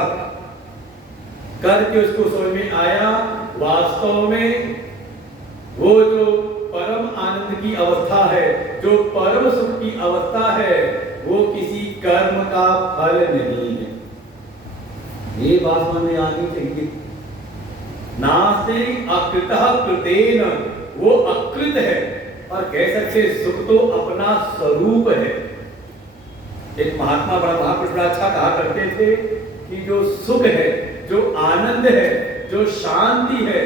करके उसको समझ में आया वास्तव में वो जो परम आनंद की अवस्था है, जो परम सुख की अवस्था है, वो किसी कर्म का फल नहीं है। ये बात मन में आनी चाहिए। नास्ति अकृतः कृतेन, वो अकृत है और कह सकते सुख तो अपना स्वरूप है। एक महात्मा बड़ा महापुरुष बड़ा अच्छा कहा करते थे कि जो सुख है, जो आनंद है, जो शांति है,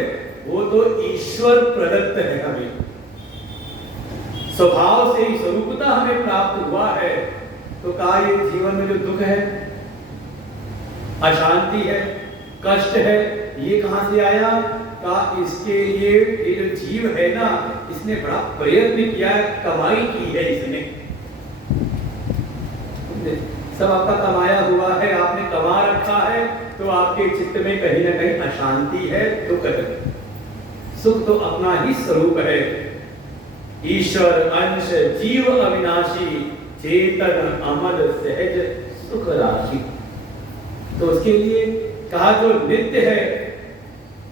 वो तो ईश्वर प्रदत्त है। हमें स्वभाव से ही स्वरूपता हमें प्राप्त हुआ है। तो कहा ये जीवन में जो दुख है, अशांति है, कष्ट है, ये कहां से आया? कहा इसके लिए ये जो जीव है ना, इसने बड़ा प्रयत्न किया है, कमाई की है इसने। सब आपका कमाया हुआ है, आपने कमा रखा है, तो आपके चित्त में कहीं ना कहीं अशांति है, दुख है। सुख तो अपना ही स्वरूप है। ईश्वर अंश जीव अविनाशी, चेतन अमल सहज सुख राशि। तो उसके लिए कहा जो नित्य है,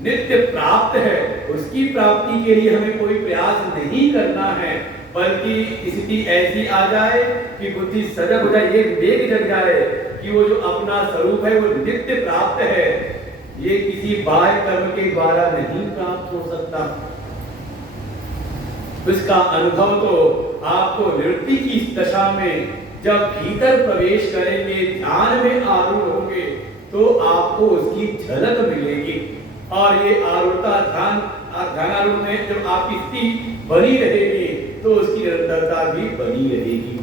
नित्य प्राप्त है, उसकी प्राप्ति के लिए हमें कोई प्रयास नहीं करना है, बल्कि स्थिति ऐसी आ जाए कि बुद्धि सजग हो जाए, ये विवेक जग जाए कि वो जो अपना स्वरूप है वो नित्य प्राप्त है। ये किसी बाह्य कर्म के द्वारा नहीं प्राप्त हो सकता। उसका अनुभव तो आपको निवृत्ति की दशा में जब भीतर प्रवेश करेंगे, ध्यान में आरूढ़ होंगे, तो आपको उसकी झलक मिलेगी। और ये आरूढ़ता ध्यानारूढ़ में जब आपकी स्थिति बनी रहेगी, तो उसकी निरंतरता भी बनी रहेगी।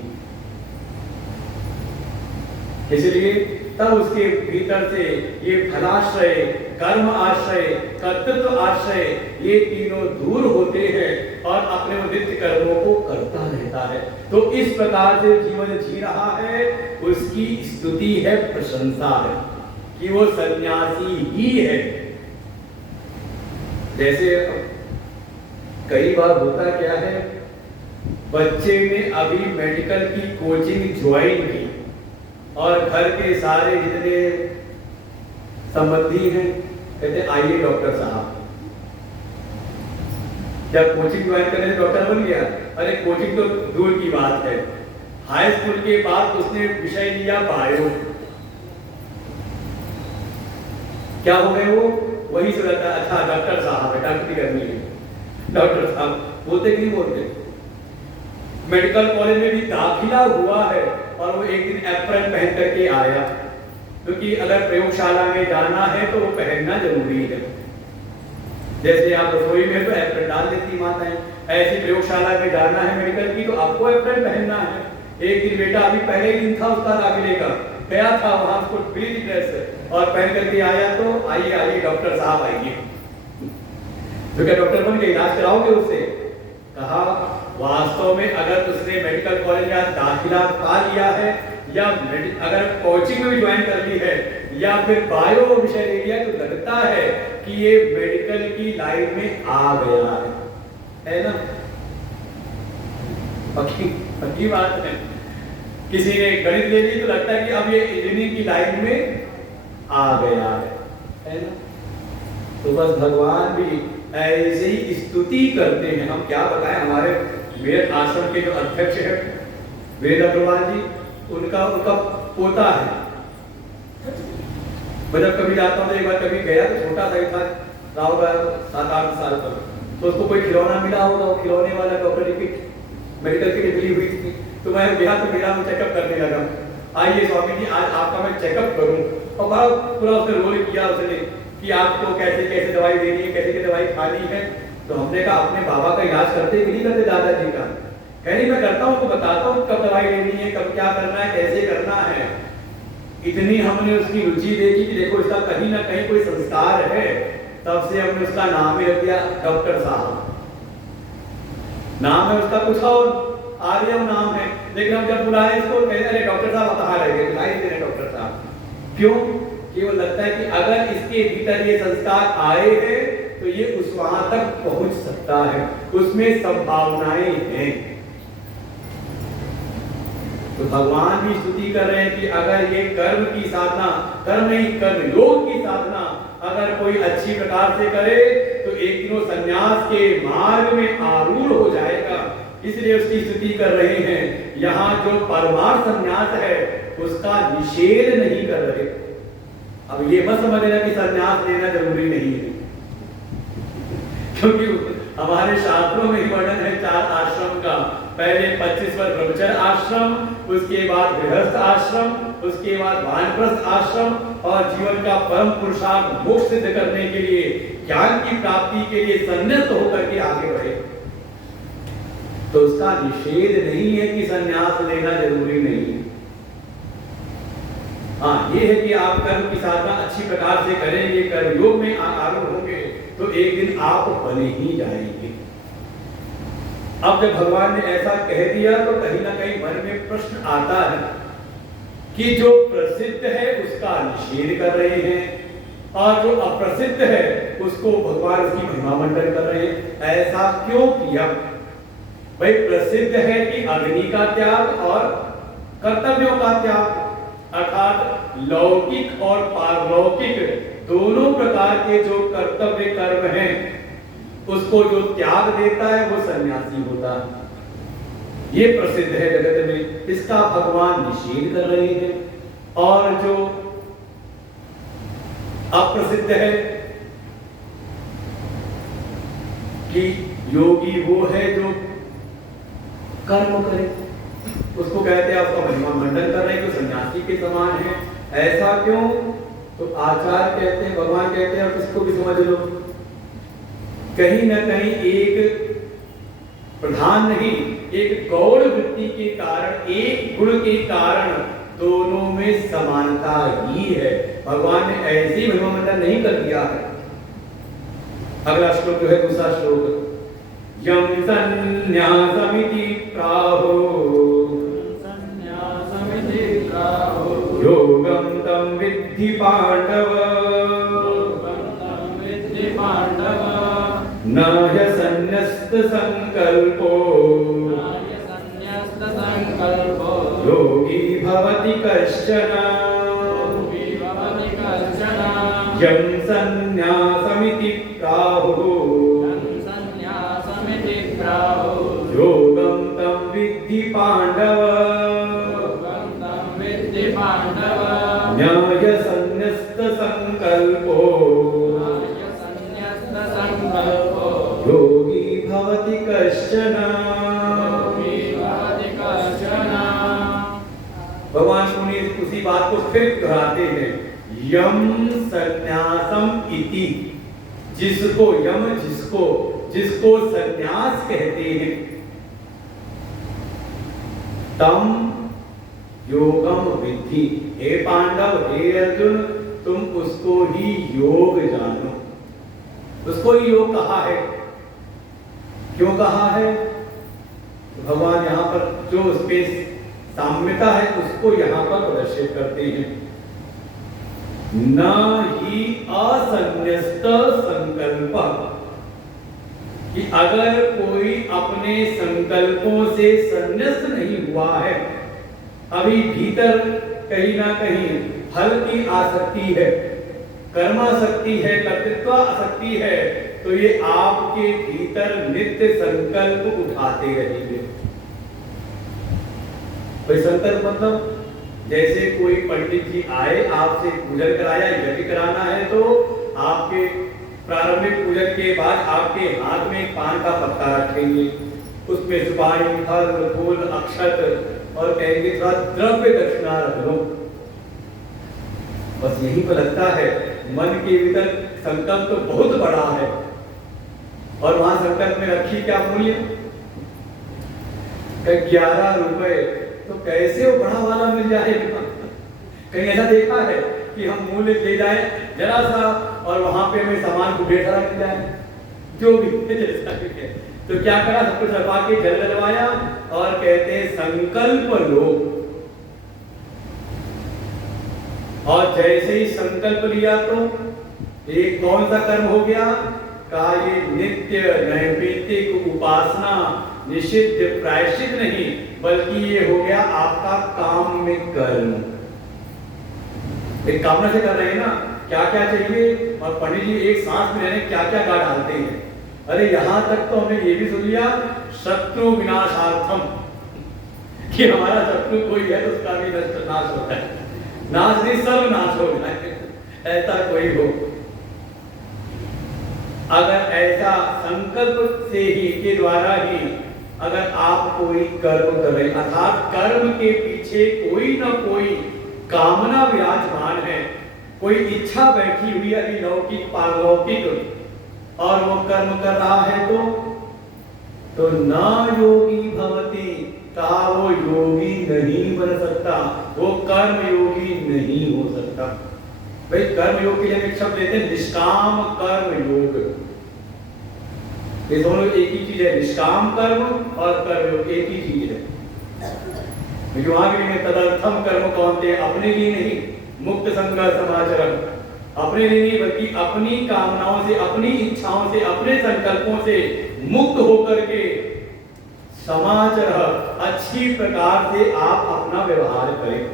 इसलिए तब उसके भीतर से ये फलाश्रय, कर्म आश्रय, कर्तृत्व आश्रय, ये तीनों दूर होते हैं और अपने नित्य कर्मों को करता रहता है। तो इस प्रकार से जीवन जी रहा है, उसकी स्तुति है, प्रशंसा है कि वो सन्यासी ही है। जैसे कई बार होता क्या है, बच्चे ने अभी मेडिकल की कोचिंग ज्वाइन की और घर के सारे जितने संबंधी हैं कहते आइए डॉक्टर साहब। जब कोचिंग ज्वाइन करने से डॉक्टर बन गया, अरे कोचिंग तो दूर की बात है, हाई स्कूल के बाद उसने विषय लिया बायो। क्या हो गए वो? वही से रहता है, अच्छा डॉक्टर साहब है, डॉक्टरी करनी है, डॉक्टर साहब बोलते कि नहीं बोलते। मेडिकल कॉलेज में भी दाखिला हुआ है और वो एक दिन एप्रन पहन करके आया, क्योंकि अगर प्रयोगशाला में जाना है तो वो पहनना जरूरी है। जैसे आप रसोई में तो एप्रन डाल देती माताएं, ऐसी प्रयोगशाला में जाना है मेडिकल की तो आपको एप्रन पहनना है। एक दिन बेटा अभी पहले दिन था उसका दाखिले का, गया था वहां उसको पीली ड्रेस और पहन करके आया, तो आइए आइए डॉक्टर साहब आइए। तो क्या डॉक्टर बन के इलाज कराओगे उससे? कहा वास्तव में अगर उसने मेडिकल कॉलेज में दाखिला पा लिया है या अगर कोचिंग में भी ज्वाइन कर ली है या फिर बायो विषय ले लिया, तो लगता है कि ये मेडिकल की लाइन में आ गया है ना? पक्की बात है। किसी ने गणित ले ली तो लगता है कि अब ये इंजीनियरिंग की लाइन में आ गया है ना? तो बस भगवान भी ऐसे ही स्तुति करते हैं। हम क्या बताएं, हमारे वेद आश्रम के जो अध्यक्ष है वेद अग्रवाल जी, उनका पोता है। मैं जब कभी जाता हूँ तो एक बार कभी गया तो छोटा सा ही था, राव 7-8 साल का, तो उसको कोई खिलौना मिला होगा, वो खिलौने वाला डॉक्टर की मेडिकल की डिग्री हुई थी, तो मैं गया तो मेरा चेकअप करने लगा। आइए स्वामी जी आज आपका मैं चेकअप करूं, और बड़ा पूरा उसने रोल किया उसने कि आपको कैसे कैसे दवाई देनी है, कैसे कैसे दवाई खानी है। तो हमने कहा अपने बाबा का इलाज करते कि नहीं करते दादाजी का? कह रही मैं करता हूँ, तो बताता हूँ कब दवाई लेनी है, कब क्या करना है, कैसे करना है। इतनी हमने उसकी रुचि देखी कि देखो इसका कहीं ना कहीं कोई संस्कार है, तब से हमने उसका नाम ही रख दिया डॉक्टर साहब। नाम है उसका कुछ और, आर्यम नाम है, लेकिन हम जब बुलाए इसको कहते अरे डॉक्टर साहब कहाँ रह गए, बुलाई दे रहे डॉक्टर साहब। क्यों? कि वो लगता है कि अगर इसके भीतर ये संस्कार आए हैं तो ये उस वहां तक पहुंच सकता है, उसमें संभावनाएं हैं। तो भगवान भी स्तुति कर रहे हैं कि अगर ये कर्म की साधना, कर्म नहीं कर्म योग की साधना अगर कोई अच्छी प्रकार से करे तो एक दिन वो संन्यास के मार्ग में आरूढ़ हो जाएगा। इसलिए उसकी स्तुति कर रहे हैं। यहाँ जो परमार संन्यास है उसका निषेध नहीं कर रहे। अब ये मत समझ लेना कि संन्यास लेना जरूरी नहीं है, क्योंकि हमारे शास्त्रों में ही वर्णन है 4 आश्रम का। पहले 25 वर्ष ब्रह्मचर्य आश्रम, उसके बाद गृहस्थ आश्रम, उसके बाद वानप्रस्थ आश्रम, और जीवन का परम पुरुषार्थ मोक्ष सिद्ध करने के लिए, ज्ञान की प्राप्ति के लिए संन्यास्त होकर के आगे बढ़े। तो उसका निषेध नहीं है कि संन्यास लेना जरूरी नहीं है। हाँ, ये है कि आप कर्म की साधना अच्छी प्रकार से करेंगे, कर्म योग में आरूढ़ होंगे तो एक दिन आप बने ही जाएंगे। अब जब भगवान ने ऐसा कह दिया तो कहीं ना कहीं मन में प्रश्न आता है कि जो प्रसिद्ध है उसका निषेध कर रहे हैं और जो अप्रसिद्ध है उसको भगवान उसकी महिमा मंडन कर रहे हैं। ऐसा क्यों किया? भाई, प्रसिद्ध है कि अग्नि का त्याग और कर्तव्यों का त्याग, अर्थात लौकिक और पारलौकिक दोनों प्रकार के जो कर्तव्य कर्म हैं उसको जो त्याग देता है वो सन्यासी होता है। ये प्रसिद्ध है जगत में, इसका भगवान निषेध कर रहे हैं। और जो अप्रसिद्ध है कि योगी वो है जो कर्म करे, उसको कहते हैं, उसका महिमा मंडन कर रहे हैं, जो सन्यासी के समान है। ऐसा क्यों? तो आचार्य कहते हैं, भगवान कहते हैं, और इसको भी समझ लो, कहीं ना कहीं एक प्रधान नहीं, एक गौण वृत्ति के कारण, एक गुण के कारण दोनों में समानता ही है। भगवान ने ऐसी महिमा मंडन नहीं कर दिया है। अगला श्लोक जो है, दूसरा श्लोक, यम संन्यासमिति प्राहो योगम तम विद्धि पांडव न ह्यसन्न्यस्त संकल्पो योगी भवति कश्चन यं संन्यासमिति प्राहुः योगं तं विद्धि पांडव न्यायसन्न्यस्त संकल्पो योगी भवति कश्चन। भगवान मुनि उसी बात को फिर दोहराते हैं, यम संन्यासम इति, जिसको यम, जिसको संन्यास कहते हैं, तम योगम विद्धि, हे पांडव, हे अर्जुन, तुम उसको ही योग जानो। उसको ही योग कहा है। क्यों कहा है? तो भगवान यहाँ पर जो उसके साम्यता है उसको यहाँ पर प्रदर्शित करते हैं। न ही असन्न्यस्त संकल्प, कि अगर कोई अपने संकल्पों से संन्यस्त नहीं हुआ है, अभी भीतर कहीं ना कहीं फल की आसक्ति है, कर्मासक्ति है, कर्तृत्व आसक्ति है, तो ये आपके भीतर नित्य संकल्प उठाते रहेंगे। कोई संकल्प मतलब जैसे कोई पंडित जी आए, आपसे पूजन कराया, यज्ञ कराना है, तो आपके प्रारंभिक पूजन के बाद आपके हाथ में पान का पत्ता रखेंगे, उसमें सुपारी, फल, फूल, अक्षत और कहेंगे थोड़ा द्रव्य दक्षिणा रख लो। बस यही पर लगता है मन के भीतर संकल्प तो बहुत बड़ा है, और वहां संकल्प में रखी क्या मूल्य? 11 रुपए, तो कैसे वो बड़ा वाला मिल जाएगा? कहीं ऐसा देखा है कि हम मूल्य ले जाए जरा सा और वहां पे हमें सामान को ढेर सारा मिल जाए, जो भी जैसा भी है। तो क्या करा, सब कुछ रखवा के जल डलवाया और कहते हैं संकल्प लो। और जैसे ही संकल्प लिया तो एक कौन सा कर्म हो गया? कहा ये नित्य नैमित्तिक उपासना, निषिद्ध प्रायश्चित नहीं, बल्कि ये हो गया आपका काम में कर्म। एक कामना से कर रहे हैं ना, क्या क्या चाहिए, और पंडित जी एक सांस में रहने क्या क्या गा डालते हैं। अरे यहाँ तक तो हमने ये भी सुन लिया, शत्रु विनाशार्थम, कि हमारा शत्रु कोई है तो उसका भी नाश होता है, नाश नहीं सर्वनाश हो जाए, ऐसा कोई हो। अगर ऐसा संकल्प से ही के द्वारा ही अगर आप कोई कर्म करें, अर्थात कर्म के पीछे कोई ना कोई कामना विराजमान है, कोई इच्छा बैठी हुई है लौकिक पारलौकिक, और वो कर्म कर रहा है तो ना योगी भवति, कहा वो योगी नहीं बन सकता, वो कर्म योगी नहीं हो सकता। भाई कर्म योग के लिए एक शब्द लेते हैं निष्काम कर्म योग, ये दोनों एक ही चीज है, निष्काम कर्म और कर्म योग एक ही चीज है। वहां भी में तदर्थम कर्म कौनते, अपने लिए नहीं, मुक्त संग समाचरण, अपने लिए नहीं बल्कि अपनी कामनाओं से, अपनी इच्छाओं से, अपने संकल्पों से मुक्त होकर के समाचरण, अच्छी प्रकार से आप अपना व्यवहार करें,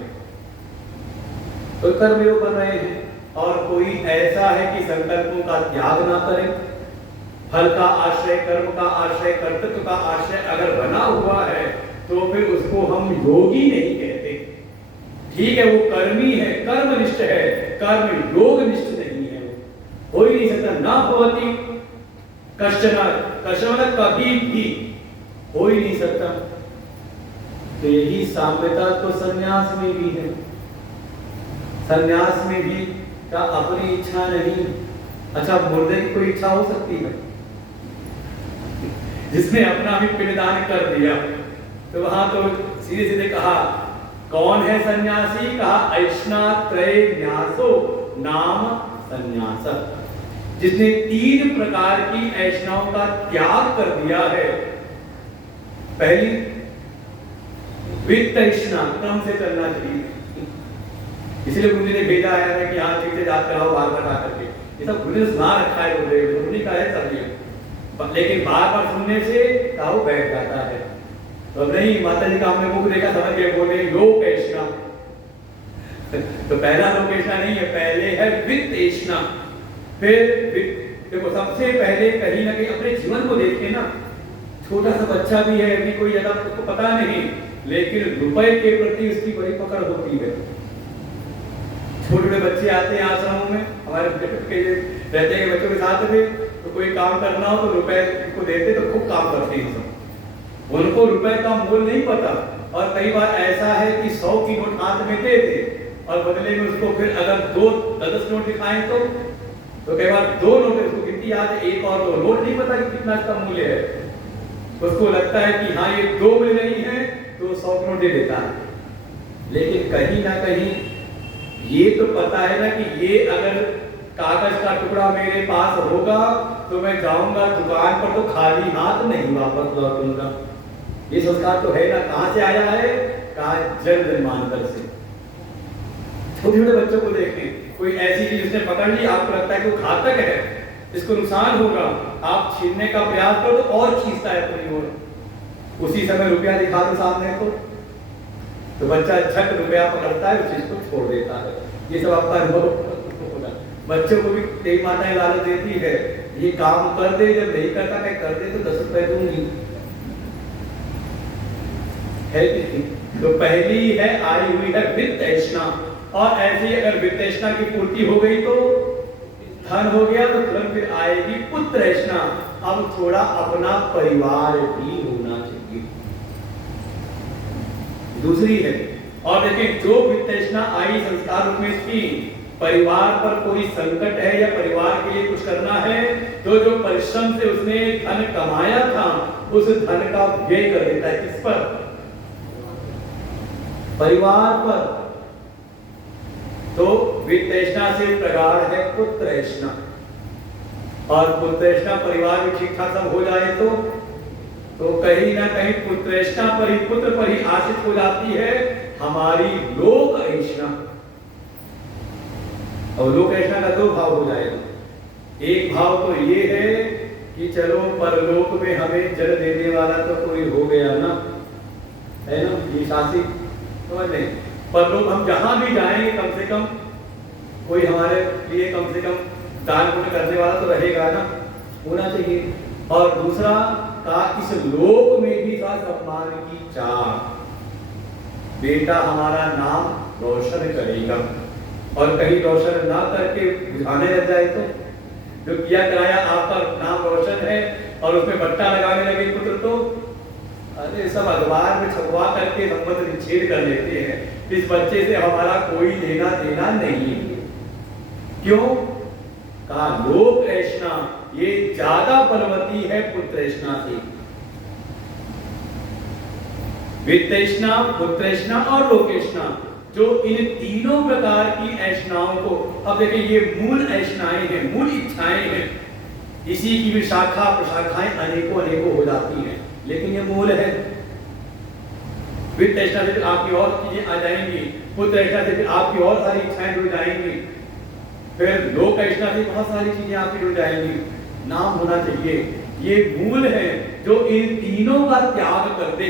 तो कर्मयोग बन रहे हैं। और कोई ऐसा है कि संकल्पों का त्याग ना करें, फल का आश्रय, कर्म का आश्रय, कर्तृत्व का आश्रय अगर बना हुआ है तो फिर उसको हम योगी नहीं कहते। ठीक है, वो कर्मी है, कर्मनिष्ठ है, कर्म योग निष्ठ नहीं है, हो ही नहीं सकता। ना भवति कश्चन, कश्चन कभी भी हो ही नहीं सकता। तो यही साम्यता तो संन्यास में भी है, संन्यास में भी क्या अपनी इच्छा नहीं। अच्छा, मुर्दे की कोई इच्छा हो सकती है? जिसने अपना भी पिंडदान कर दिया, तो वहां तो सीधे सीधे कहा कौन है सन्यासी, कहा ऐष्णात्रय न्यासो नाम सन्यास, जिसने 3 प्रकार की ऐष्णाओं का त्याग कर दिया है। पहली वित्त ऐष्णा, क्रम से चलना चाहिए, इसलिए गुरु ने भेजा है कि हाँ ठीक से याद कराओ बार बार आकर के, ये सब गुरु ने सुना रखा है, गुरु का है सब ये, लेकिन बार बार सुनने से क्या वो बैठ जाता है। तो नहीं, माता जी का हमने मुख देखा, समझ के बोले लोक ऐष्णा, तो पहला लोक ऐष्णा नहीं है, पहले है वित्त ऐष्णा। फिर देखो, सबसे पहले कहीं ना कहीं अपने जीवन को देखें ना, छोटा सा बच्चा भी है, अभी कोई ज्यादा उसको पता नहीं, लेकिन रुपए के प्रति उसकी बड़ी पकड़ होती है। छोटे बच्चे आते हैं आश्रमों में, हमारे के रहते हैं बच्चों के साथ में, तो कोई काम करना हो तो रुपए को देते तो खूब काम करते हैं सब, उनको रुपए का मूल्य नहीं पता। और कई बार ऐसा है कि 100 की नोट हाथ में दे दे और बदले में उसको फिर अगर 10 नोट दिखाएं तो कई बार 2 नोट उसको गिनती आज, एक और 2 नोट नहीं पता कि कितना इसका मूल्य है, उसको लगता है कि हाँ ये 2 मिल रही है तो 100 नोट दे देता है। लेकिन कहीं ना कहीं ये तो पता है ना कि ये अगर कागज का टुकड़ा मेरे पास होगा तो मैं जाऊंगा दुकान पर तो खाली हाथ नहीं वापस लौटूंगा। ये संस्कार तो है ना, कहां से आया है, कहा जन्मांतर से। छोटे छोटे बच्चों को देखें, कोई ऐसी चीज उसने पकड़ ली, आपको लगता है कि वो घातक है, इसको नुकसान होगा, आप छीनने का प्रयास करो तो और खींचता है अपनी ओर, उसी समय रुपया दिखा दो सामने तो बच्चा झट रुपया पकड़ता है, उस चीज को छोड़ देता है। ये सब आपका अनुभव होगा। बच्चों को भी कई माताएं लालच देती है, ये काम कर दे, जब नहीं करता क्या कर दे तो 10 रुपए दूंगी, है कि? तो पहली है आई हुई है वित्त ऐष्णा, और ऐसी अगर वित्त ऐष्णा की पूर्ति हो गई तो धन हो गया, तो तुरंत फिर आएगी पुत्र ऐष्णा। अब थोड़ा अपना परिवार भी होना चाहिए, दूसरी है। और देखें, जो वित्त ऐष्णा आई संस्कार रूप में इसकी, परिवार पर कोई संकट है या परिवार के लिए कुछ करना है, तो जो परिश्रम से उसने धन कमाया था उस धन का व्यय कर देता है। किस पर? परिवार पर। तो वित्त ऐष्णा से प्रगाढ़ है पुत्र ऐष्णा, और पुत्र ऐष्णा परिवार में ठीक ठाक सब हो जाए तो कहीं ना कहीं पुत्र ऐष्णा पर ही, पुत्र पर ही आश्रित हो जाती है हमारी लोक ऐष्णा। और लोक ऐष्णा का 2 भाव हो जाएगा। एक भाव तो ये है कि चलो परलोक में हमें जल देने वाला तो कोई हो गया ना, है ना, ये शासित समझ लें। परलोक हम जहां भी जाएंगे कम से कम कोई हमारे लिए कम से कम दान पुण्य करने वाला तो रहेगा ना, होना चाहिए। और दूसरा का इस लोक में भी था सम्मान की चाह। बेटा हमारा नाम रोशन करेगा, और कहीं रोशन ना करके बुझाने लग जाए तो, जो किया कराया आपका नाम रोशन है और उसमें बट्टा लगाने लगे पुत्र तो अरे सब अखबार में छपवा करके संबंध विच्छेद कर लेते हैं। इस बच्चे से हमारा कोई लेना देना नहीं है। क्यों? कहा लोक तृष्णा ये ज्यादा बलवती है पुत्रैष्णा से। वित्तैष्णा, पुत्रैष्णा और लोकेष्णा, जो इन तीनों प्रकार की ऐष्णाओं को, अब देखिए ये मूल ऐष्णाएं हैं, मूल इच्छाएं हैं। इसी की भी शाखा प्रशाखाएं अनेकों अनेकों हो जाती हैं, लेकिन ये मूल है। वित्तैष्णा से आपकी और चीजें आ जाएंगी, पुत्रैष्णा से आपकी और सारी इच्छाएं जुड़ जाएंगी, फिर लोकैष्णा से बहुत सारी चीजें आपकी जुड़ जाएंगी। नाम होना चाहिए, ये मूल है जो इन तीनों का त्याग कर दे,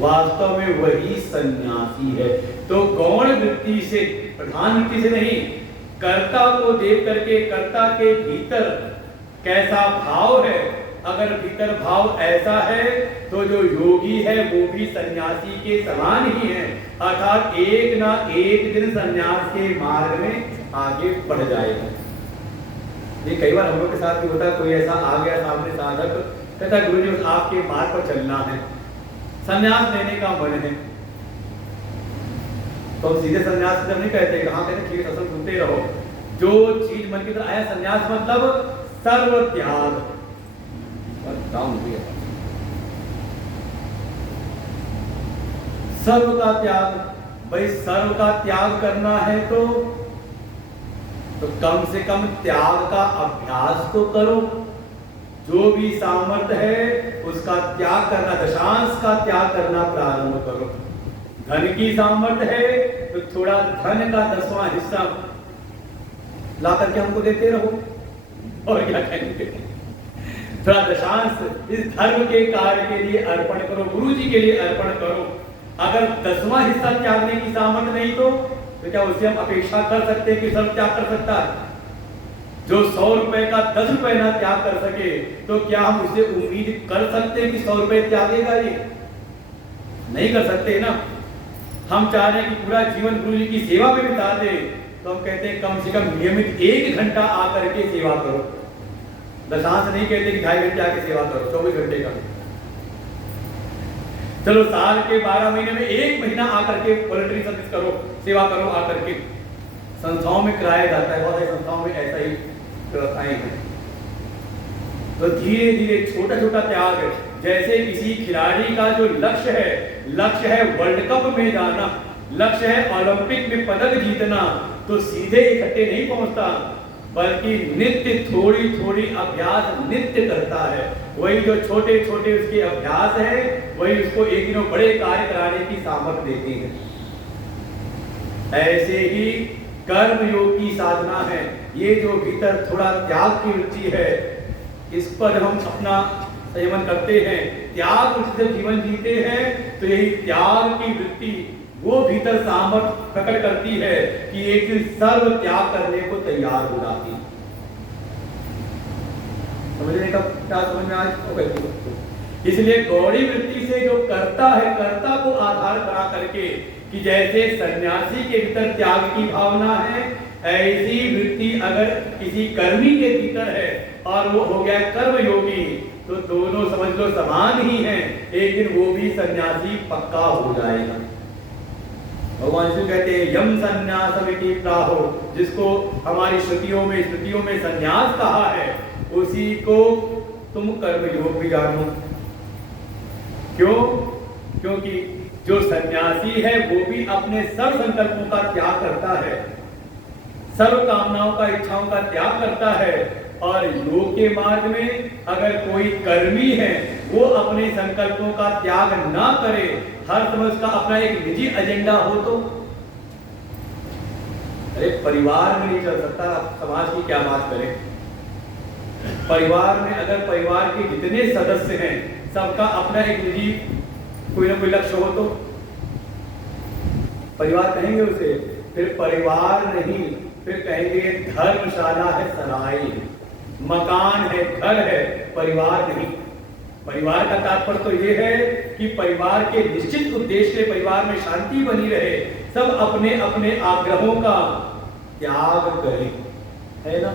वास्तव में वही सन्यासी है। तो गौण वृत्ति से, प्रधान वृत्ति से नहीं, कर्ता को देख करके कर्ता के भीतर कैसा भाव है, अगर भीतर भाव ऐसा है तो जो योगी है वो भी सन्यासी के समान ही है, अर्थात एक ना एक दिन सन्यास के मार्ग में आगे बढ़ जाएगा। ये कई बार हम लोग के साथ भी होता है, कोई ऐसा आ गया सामने साधक, कहता गुरुजी आपके मार्ग पर चलना है, सन्यास लेने का मन है, तो हम सीधे सन्यास की तरफ नहीं कहते, कहाँ कहते ठीक है सत्संग सुनते रहो, जो चीज मन की तरफ आया। सन्यास मतलब सर्व त्याग, सर्व का त्याग। भाई सर्व का त्याग करना है तो कम से कम त्याग का अभ्यास तो करो। जो भी सामर्थ्य है उसका त्याग करना, दशांश का त्याग करना प्रारंभ करो। धन की सामर्थ्य है तो थोड़ा धन का 10वां हिस्सा ला करके हमको देते रहो, और क्या कहेंगे, थोड़ा दशांश इस धर्म के कार्य के लिए अर्पण करो, गुरु जी के लिए अर्पण करो। अगर 10वां हिस्सा त्यागने की सामर्थ्य नहीं तो क्या उससे हम अपेक्षा कर सकते हैं कि सब त्याग कर सकता है? जो 100 रुपए का 10 रुपए ना त्याग कर सके तो क्या हम उससे उम्मीद कर सकते हैं कि 100 रुपए त्यागेगा? ये नहीं कर सकते ना। हम चाह रहे हैं कि पूरा जीवन गुरु जी की सेवा में बिता दे, तो हम कहते हैं कम से कम नियमित 1 घंटा आकर के सेवा करो। दशांश नहीं कहते कि 2.5 घंटे आके सेवा करो, 24 घंटे का। चलो साल के 12 महीने में 1 महीना आकर के वॉलंटरी सर्विस करो, सेवा करो आकर के। संस्थाओं में कराया जाता है, बहुत सारी संस्थाओं में ऐसा ही व्यवस्थाएं हैं। तो धीरे धीरे छोटा छोटा त्याग, जैसे किसी खिलाड़ी का जो लक्ष्य है वर्ल्ड कप में जाना, लक्ष्य है ओलंपिक में पदक जीतना, तो सीधे इकट्ठे नहीं पहुंचता, बल्कि नित्य थोड़ी थोड़ी अभ्यास नित्य करता है। वही जो छोटे छोटे उसके अभ्यास है वही उसको एक दिन बड़े कार्य कराने की सामर्थ्य देते हैं। ऐसे ही कर्म योग की साधना है, ये जो भीतर थोड़ा त्याग की वृत्ति है, इस पर हम अपना संयमन करते हैं, त्याग से जीवन जीते हैं, तो यही त्याग की वृत्ति वो भीतर सामर्थ्य प्रकट करती है कि एक दिन सर्व त्याग करने को तैयार हो जाती। समझने का क्या समझ में आज? इसलिए गौड़ी वृत्ति से जो करता है, कर्ता को आधार बना करके, कि जैसे सन्यासी के भीतर त्याग की भावना है, ऐसी वृत्ति अगर किसी कर्मी के भीतर है और वो हो गया कर्म योगी, तो दोनों समझ लो समान ही हैं। एक दिन वो भी सन्यासी पक्का हो जाएगा। भगवान शिव कहते हैं यम संन्यासमिति प्राहो, जिसको हमारी स्मृतियों में संन्यास कहा है, उसी को तुम कर्म योग भी जानो। क्यों? क्योंकि जो सन्यासी है वो भी अपने सर्व संकल्पों का त्याग करता है, सर्व कामनाओं का, इच्छाओं का त्याग करता है। और योग के मार्ग में अगर कोई कर्मी है वो अपने संकल्पों का त्याग ना करे, हर समय उसका अपना एक निजी एजेंडा हो, तो अरे परिवार में नहीं चल सकता, समाज की क्या बात करें। परिवार में अगर परिवार के जितने सदस्य हैं सबका अपना एक निजी कोई ना कोई लक्ष्य हो, तो परिवार कहेंगे उसे, फिर परिवार नहीं, फिर कहेंगे धर्मशाला है सराय। मकान है, घर है, परिवार नहीं। परिवार का तात्पर्य तो ये है कि परिवार के निश्चित उद्देश्य से परिवार में शांति बनी रहे, सब अपने अपने आग्रहों का त्याग करें, है ना।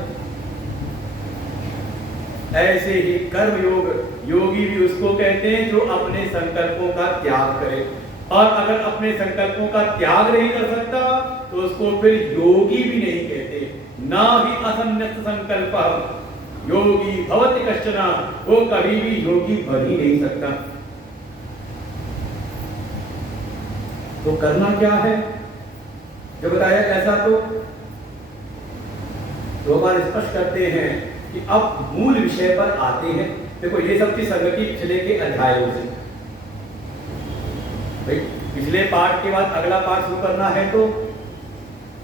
ऐसे ही कर्म योग, योगी भी उसको कहते हैं जो अपने संकल्पों का त्याग करे। और अगर अपने संकल्पों का त्याग नहीं कर सकता तो उसको फिर योगी भी नहीं कहते। ना ही असन्न्यस्त संकल्प योगी भवति कश्चन, वो कभी भी योगी बन ही नहीं सकता। तो करना क्या है जो बताया ऐसा, तो दो बार स्पष्ट करते हैं कि अब मूल विषय पर आते हैं। देखो ये सब की संगति पिछले के अध्यायों से, भाई पिछले पाठ के बाद अगला पाठ शुरू करना है, तो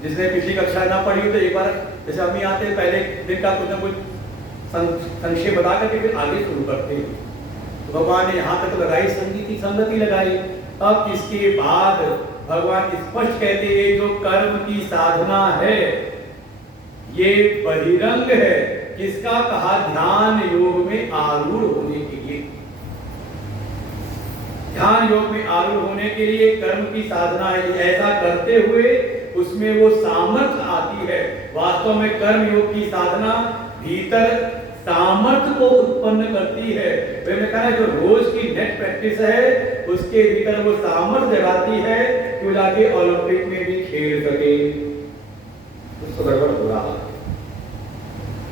जिसने पिछली कक्षा ना पढ़ी हो तो एक बार जैसे हम ही आते हैं पहले दिन का कुछ ना कुछ संक्षेप बता करके फिर आगे शुरू करते हैं। तो भगवान ने यहाँ तक लगाई संगति लगाई। अब इसके बाद भगवान स्पष्ट कहते हैं जो कर्म की साधना है ये बहिरंग है, किसका कहा, ध्यान योग में आरूढ़ होने के लिए। ध्यान योग में आरूढ़ होने के लिए कर्म की साधना है। ऐसा करते हुए उसमें वो सामर्थ्य आती है। वास्तव में कर्म योग की साधना भीतर सामर्थ्य को उत्पन्न करती है। मैंने कहा जो रोज की नेट प्रैक्टिस है उसके भीतर वो सामर्थ्य जगाती है कि वो जाके ओलंपिक में भी खेल सके। तो गड़बड़ हो रहा है,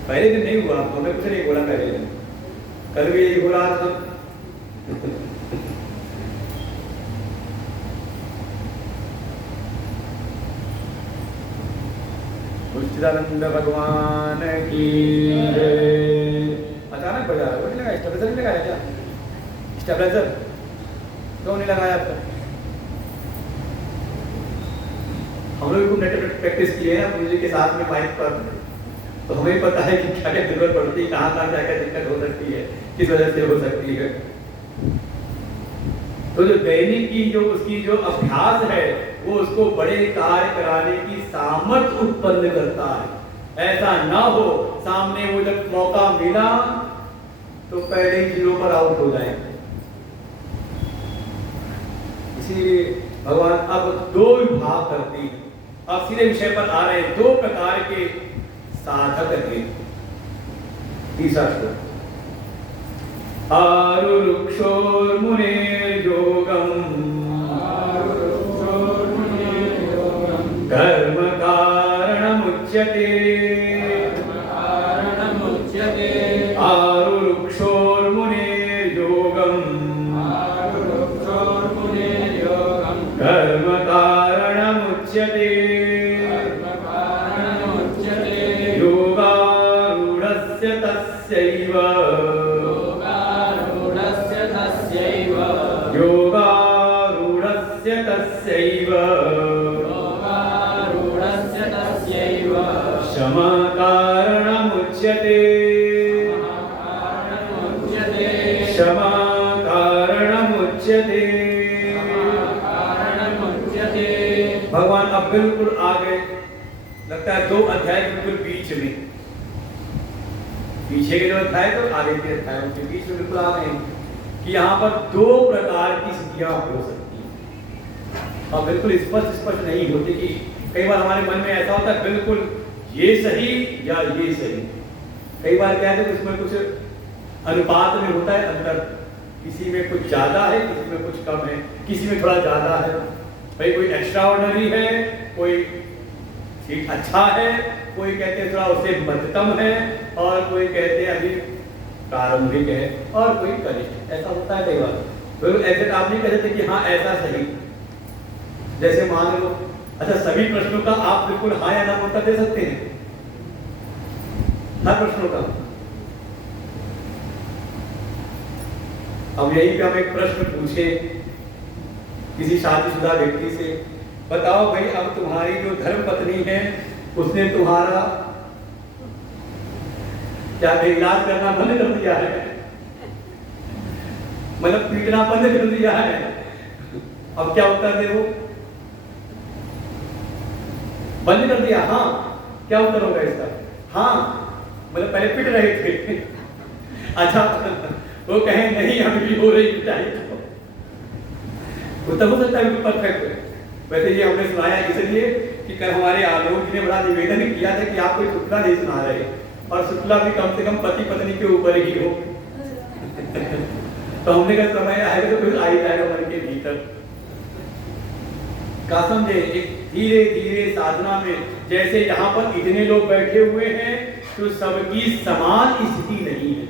पहले दिन नहीं हुआ, हमें कुछ नहीं बोला पहले दिन, कल भी यही हो रहा था। सच्चिदानंद भगवान की जय। अचानक बजा रहा, लगा स्टेबलाइजर नहीं लगाया क्या? स्टेबलाइजर क्यों नहीं लगाया आपका? हम लोग खूब नेट प्रैक्टिस की है ना म्यूजिक के साथ में माइक पर, तो हमें पता है कि क्या क्या जरूरत पड़ती है, कहाँ कहाँ क्या क्या दिक्कत हो सकती है, किस वजह से हो सकती है। तो जो दैनिक की जो उसकी जो अभ्यास है वो उसको बड़े कार्य कराने की सामर्थ्य उत्पन्न करता है। ऐसा ना हो सामने वो जब मौका मिला तो पहले ही जीरो पर आउट हो जाए। इसीलिए भगवान अब दो विभाग करते हैं। अब सीधे विषय पर आ रहे हैं, दो प्रकार के साधक हैं। तीसरा श्लोक, आरुरुक्षोर्मुनेर्योगम् कर्म कारणमुच्यते। आरुरुक्षोर्मुनेर्योगम् कर्म कारणमुच्यते। योगारूढस्य तस्यैव क्षमा कारणमुच्यते। क्षमा कारणमुच्यते। भगवान अब बिल्कुल आ गए, लगता है दो अध्याय बिल्कुल बीच में, पीछे के जो अध्याय तो आगे के अध्यायों के बीच में बिल्कुल आ गए कि यहाँ पर दो प्रकार की स्थितियां हो सकती हैं और बिल्कुल स्पष्ट नहीं होती। कि कई बार हमारे मन में ऐसा होता है बिल्कुल ये सही या ये सही। कई बार क्या है तो उसमें कुछ अनुपात में होता है अंतर, किसी में कुछ ज्यादा है, किसी में कुछ कम है, किसी में थोड़ा ज्यादा है। भाई कोई एक्स्ट्रा ऑर्डिनरी है, कोई ठीक अच्छा है, कोई कहते हैं थोड़ा उससे मध्यतम है, और कोई कहते हैं अभी प्रारंभिक है, और कोई कनिष्ठ। ऐसा होता है कई बार। तो ऐसे आप नहीं कह सकते कि हाँ ऐसा सही। जैसे मान लो अच्छा सभी प्रश्नों का आप बिल्कुल हाँ या ना उत्तर दे सकते हैं, हर प्रश्नों का। अब यहीं पे हम एक प्रश्न पूछे किसी शादीशुदा व्यक्ति से, बताओ भाई अब तुम्हारी जो धर्म पत्नी है उसने तुम्हारा क्या इलाज करना बंद कर दिया है, मतलब पीटना बंद कर दिया है, अब क्या उत्तर दे वो? बंद कर दिया, हाँ। क्या उत्तर होगा इसका? हाँ। मतलब पहले पिट रहे थे। अच्छा, वो कहें नहीं हम भी हो रही पिटाई, तो तब हो सकता है परफेक्ट। वैसे ये हमने सुनाया इसलिए कि कल हमारे आलोक जी ने बड़ा निवेदन किया था कि आप कोई शुक्ला नहीं सुना रहे, और शुक्ला भी कम से कम पति पत्नी के ऊपर ही हो। तो हमने कहा समय आएगा तो फिर आ ही जाएगा मन के भीतर। का समझे, एक धीरे धीरे साधना में, जैसे यहाँ पर इतने लोग बैठे हुए हैं तो सबकी समान स्थिति नहीं है।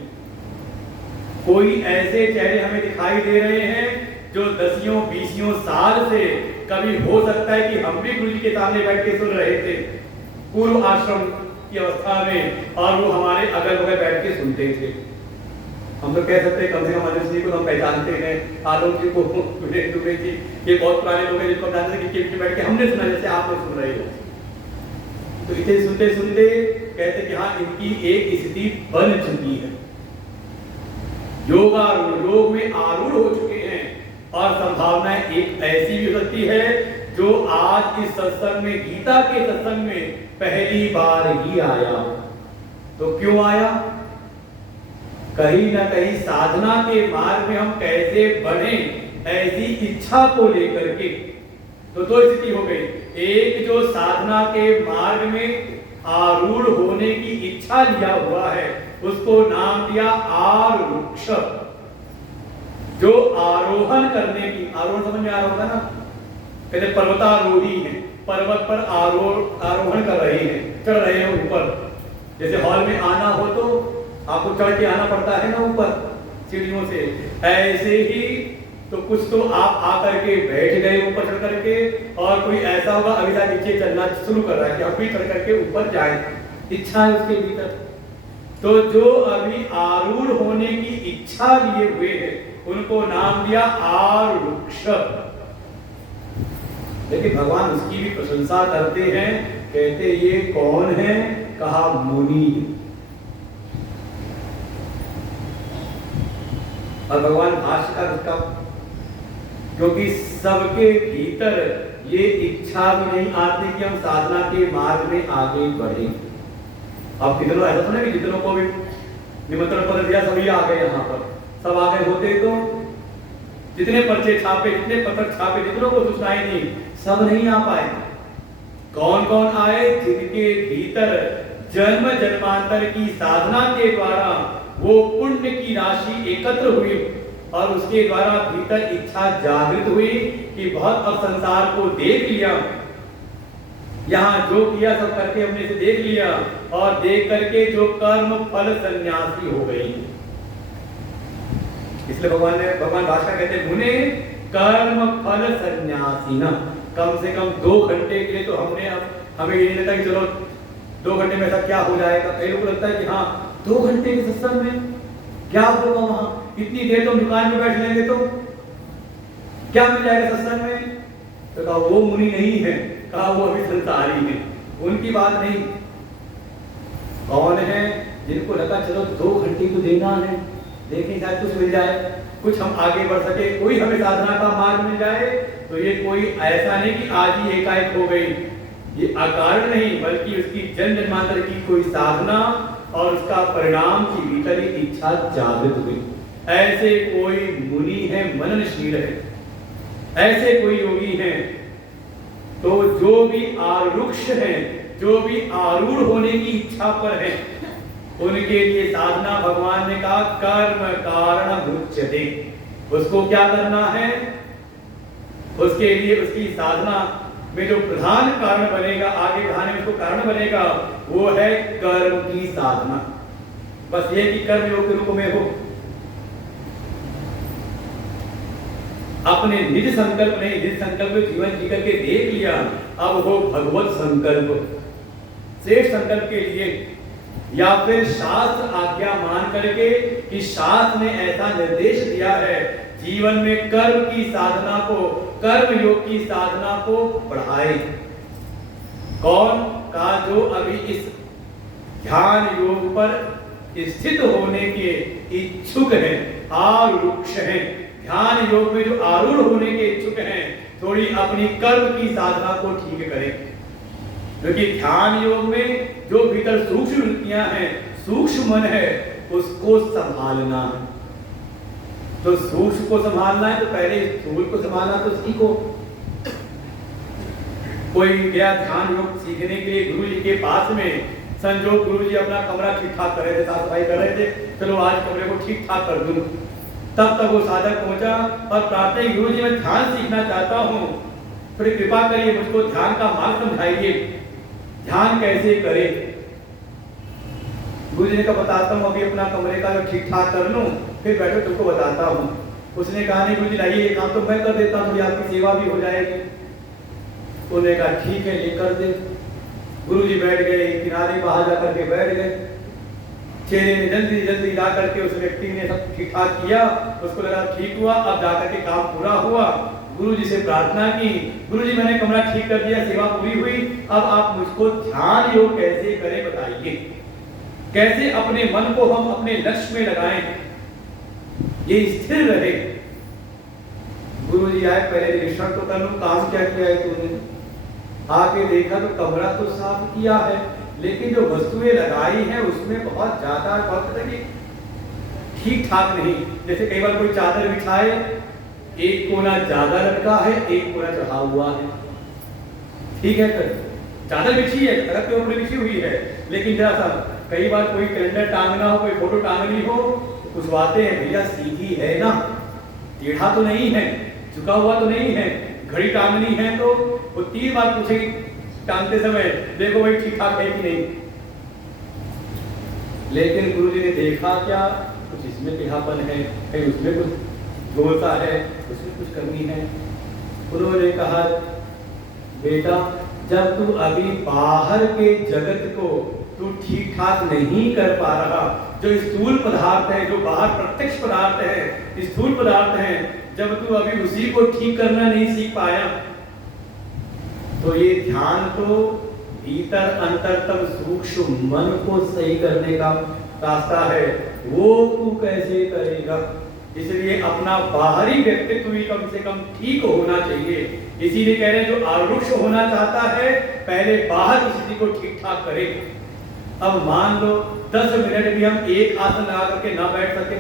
कोई ऐसे चेहरे हमें दिखाई दे रहे हैं जो 10-20 साल से, कभी हो सकता है कि हम भी गुरु जी के सामने बैठ के सुन रहे थे पूर्व आश्रम की अवस्था में, और वो हमारे अगल बगल बैठ के सुनते थे। हम तो कह सकते हैं कम से कम मनुष्य जी को हम पहचानते हैं, आलोक जी को, दुबे जी, ये बहुत पुराने लोग हैं जिनको जानते हैं कि पीछे बैठ के हमने सुना जैसे आप लोग सुन रहे हो। तो इसे सुनते सुनते कहते कि हाँ इनकी एक स्थिति बन चुकी है, योग में आरूढ़ हो चुके हैं, और संभावनाएं एक ऐसी भी होती है जो आज इस सत्संग में, गीता के सत्संग में पहली बार ही आया। तो क्यों आया? कहीं ना कहीं साधना के मार्ग में हम कैसे बढ़े, ऐसी इच्छा को लेकर के। तो दो स्थिति हो गई, एक जो साधना के मार्ग में आरूढ़ होने की इच्छा लिया हुआ है उसको नाम दिया आरूढ़। जो आरोहण करने की, आरोहण समझ में आ रहा होगा ना, कहते पर्वतारोही है, पर्वत पर आरोहण कर रहे हैं, चढ़ रहे हैं ऊपर। जैसे हॉल में आना हो तो आपको चढ़ के आना पड़ता है ना ऊपर सीढ़ियों से, ऐसे ही तो कुछ तो आप आकर के बैठ गए ऊपर चढ़ करके, और कोई ऐसा होगा अभी तक नीचे चलना शुरू कर रहा है कि अब भी चढ़ करके ऊपर जाए, इच्छा है उसके भीतर। तो जो अभी आरूढ़ होने की इच्छा लिए हुए हैं उनको नाम दिया आरूढ़। लेकिन भगवान उसकी भी प्रशंसा करते हैं, कहते ये कौन है? कहा मुनि। और भगवान भाष्यकार उसका, क्योंकि सबके भीतर ये इच्छा भी नहीं आती कि हम साधना के मार्ग में आगे बढ़े। अब कितनों ऐसा सुने कि जितनों को भी निमंत्रण पत्र दिया सभी आ गए, यहाँ पर सब आ गए होते तो जितने पर्चे छापे, जितने पत्र छापे, जितनों को सूचनाएं दी, सब नहीं आ पाए। कौन कौन आए? जिनके भीतर जन्म जन्मांतर की साधना के द्वारा वो पुण्य की राशि एकत्र हुई, और उसके द्वारा भीतर इच्छा जागृत हुई कि बहुत अब संसार को देख लिया, यहाँ जो किया सब करके हमने इसे देख लिया, और देख करके जो कर्म फल सन्यासी हो गई। इसलिए भगवान भाषा कहते हैं मुने कर्म फल सन्यासी ना। कम से कम 2 घंटे के लिए तो हमें ये नहीं लगता कि चलो 2 घंटे में ऐसा क्या हो जाएगा। कई लोगों को लगता है कि हाँ 2 घंटे के सत्संग में क्या होगा, वहां इतनी देर तो दुकान में बैठ लेंगे तो क्या मिल जाएगा सत्संग में। तो कहा वो मुनि नहीं है, कहा वो अभी संसारी है, उनकी बात नहीं। कौन है? जिनको लगा चलो 2 घंटे तो देना है, देखें शायद कुछ मिल जाए, कुछ हम आगे बढ़ सके, कोई हमें साधना का मार्ग मिल जाए। तो ये कोई ऐसा नहीं कि आज ही एकाएक हो गई, ये अकारण नहीं, बल्कि उसकी जन्म जन्मांतर की कोई साधना और उसका परिणाम की भीतर ही इच्छा जागृत हुई। ऐसे कोई मुनि है, मननशील है, ऐसे कोई योगी हैं। तो जो भी आरूढ़ हैं, जो भी आरूढ़ होने की इच्छा पर है, उनके लिए साधना भगवान ने कहा कर्म कारण मुच्यते। उसको क्या करना है? उसके लिए उसकी साधना में जो प्रधान कारण बनेगा, आगे बढ़ाने में उसको कारण बनेगा, वो है कर्म की साधना। बस ये कि कर्म योग के रूप में हो, अपने निज संकल्प नहीं, निज संकल्प जीवन जी करके देख लिया, अब हो भगवत संकल्प, श्रेष्ठ संकल्प के लिए, या फिर शास्त्र आज्ञा मान करके कि शास्त्र ने ऐसा निर्देश दिया है जीवन में कर्म की साधना को, कर्म योग की साधना को बढ़ाए। कौन? का जो अभी इस ध्यान योग पर स्थित होने के इच्छुक हैं, आरूढ़ हैं, ध्यान योग में जो आरूढ़ होने के इच्छुक हैं, थोड़ी अपनी कर्म की साधना को ठीक करें। क्योंकि ध्यान योग में जो भीतर सूक्ष्म वृत्तियां हैं, सूक्ष्म मन है उसको संभालना है। तो सूक्ष्म को संभालना है तो पहले स्थूल को संभालना तो सीखो। कोई गया ध्यान योग सीखने के लिए गुरु जी के पास में, संजोग गुरु जी अपना कमरा ठीक ठाक कर रहे थे, साफ सफाई कर रहे थे, चलो आज कमरे को ठीक ठाक कर दूं। तब तक वो साधक पहुंचा और प्रार्थना की, गुरु जी मैं ध्यान सीखना चाहता हूँ, थोड़ी कृपा करिए, मुझको ध्यान का मार्ग समझाइए, ध्यान कैसे करे। गुरु जी ने कहा बताता हूँ, अभी अपना कमरे का जो ठीक ठाक कर लूं फिर बैठो तुमको बताता हूँ। उसने कहा नहीं गुरु जी लाइए, ये काम तो मैं कर देता हूँ, आपकी सेवा भी हो जाएगी। उन्होंने कहा ठीक है ये कर दे। गुरु जी बैठ गए, किनारे बाहर जाकर के बैठ गए। चेहरे ने जल्दी जल्दी जा करके उस व्यक्ति ने सब ठीक ठाक किया, उसको लगा ठीक हुआ, अब जाकर के काम पूरा हुआ। गुरु जी से प्रार्थना की, गुरु जी मैंने कमरा ठीक कर दिया, सेवा पूरी हुई, अब आप मुझको ध्यान योग कैसे करें बताइए, कैसे अपने मन को हम अपने लक्ष्य में लगाएं, ये स्थिर रहे। गुरु जी आए, पहले निरीक्षण तो कर लूं काम क्या किया है तूने। आके देखा तो कमरा तो साफ किया है, लेकिन जो वस्तुएं लगाई हैं उसमें बहुत ज्यादा वक्त लगी, ठीक ठाक नहीं। जैसे कई बार कोई चादर बिछाए, एक कोना ज्यादा लटका है, एक कोना चढ़ा हुआ है। ठीक है सर, चादर बिछी है, तख्त के ऊपर बिछी हुई है, लेकिन जरा सा कई बार कोई कैलेंडर टांगना हो, कोई फोटो टांगनी हो, तो कुछ बातें हैं भैया सीधी है ना, टेढ़ा तो नहीं है, झुका हुआ तो नहीं है। घड़ी टांगनी है तो वो 3 बार पूछेगी टांगते समय, देखो भाई ठीक ठाक है कि नहीं। लेकिन गुरुजी ने देखा क्या, कुछ इसमें टेढ़ापन है, कहीं उसमें कुछ झोलता है, उसमें कुछ कमी है। उन्होंने कहा बेटा जब तू अभी बाहर के जगत को तू ठीक ठाक नहीं कर पा रहा, जो स्थूल पदार्थ है, जो बाहर प्रत्यक्ष पदार्थ है, स्थूल पदार्थ है, जब तू अभी उसी को ठीक करना नहीं सीख पाया, तो ये ध्यान तो भीतर अंतरतम सूक्ष्म मन को सही करने का रास्ता है, वो तू कैसे करेगा। इसलिए अपना बाहरी व्यक्तित्व भी कम से कम ठीक होना चाहिए। इसीलिए कह रहे हैं जो आरुष होना चाहता है पहले बाहर स्थिति को ठीक ठाक करे। अब मान लो 10 मिनट भी हम एक आसन लगा करके ना बैठ सके,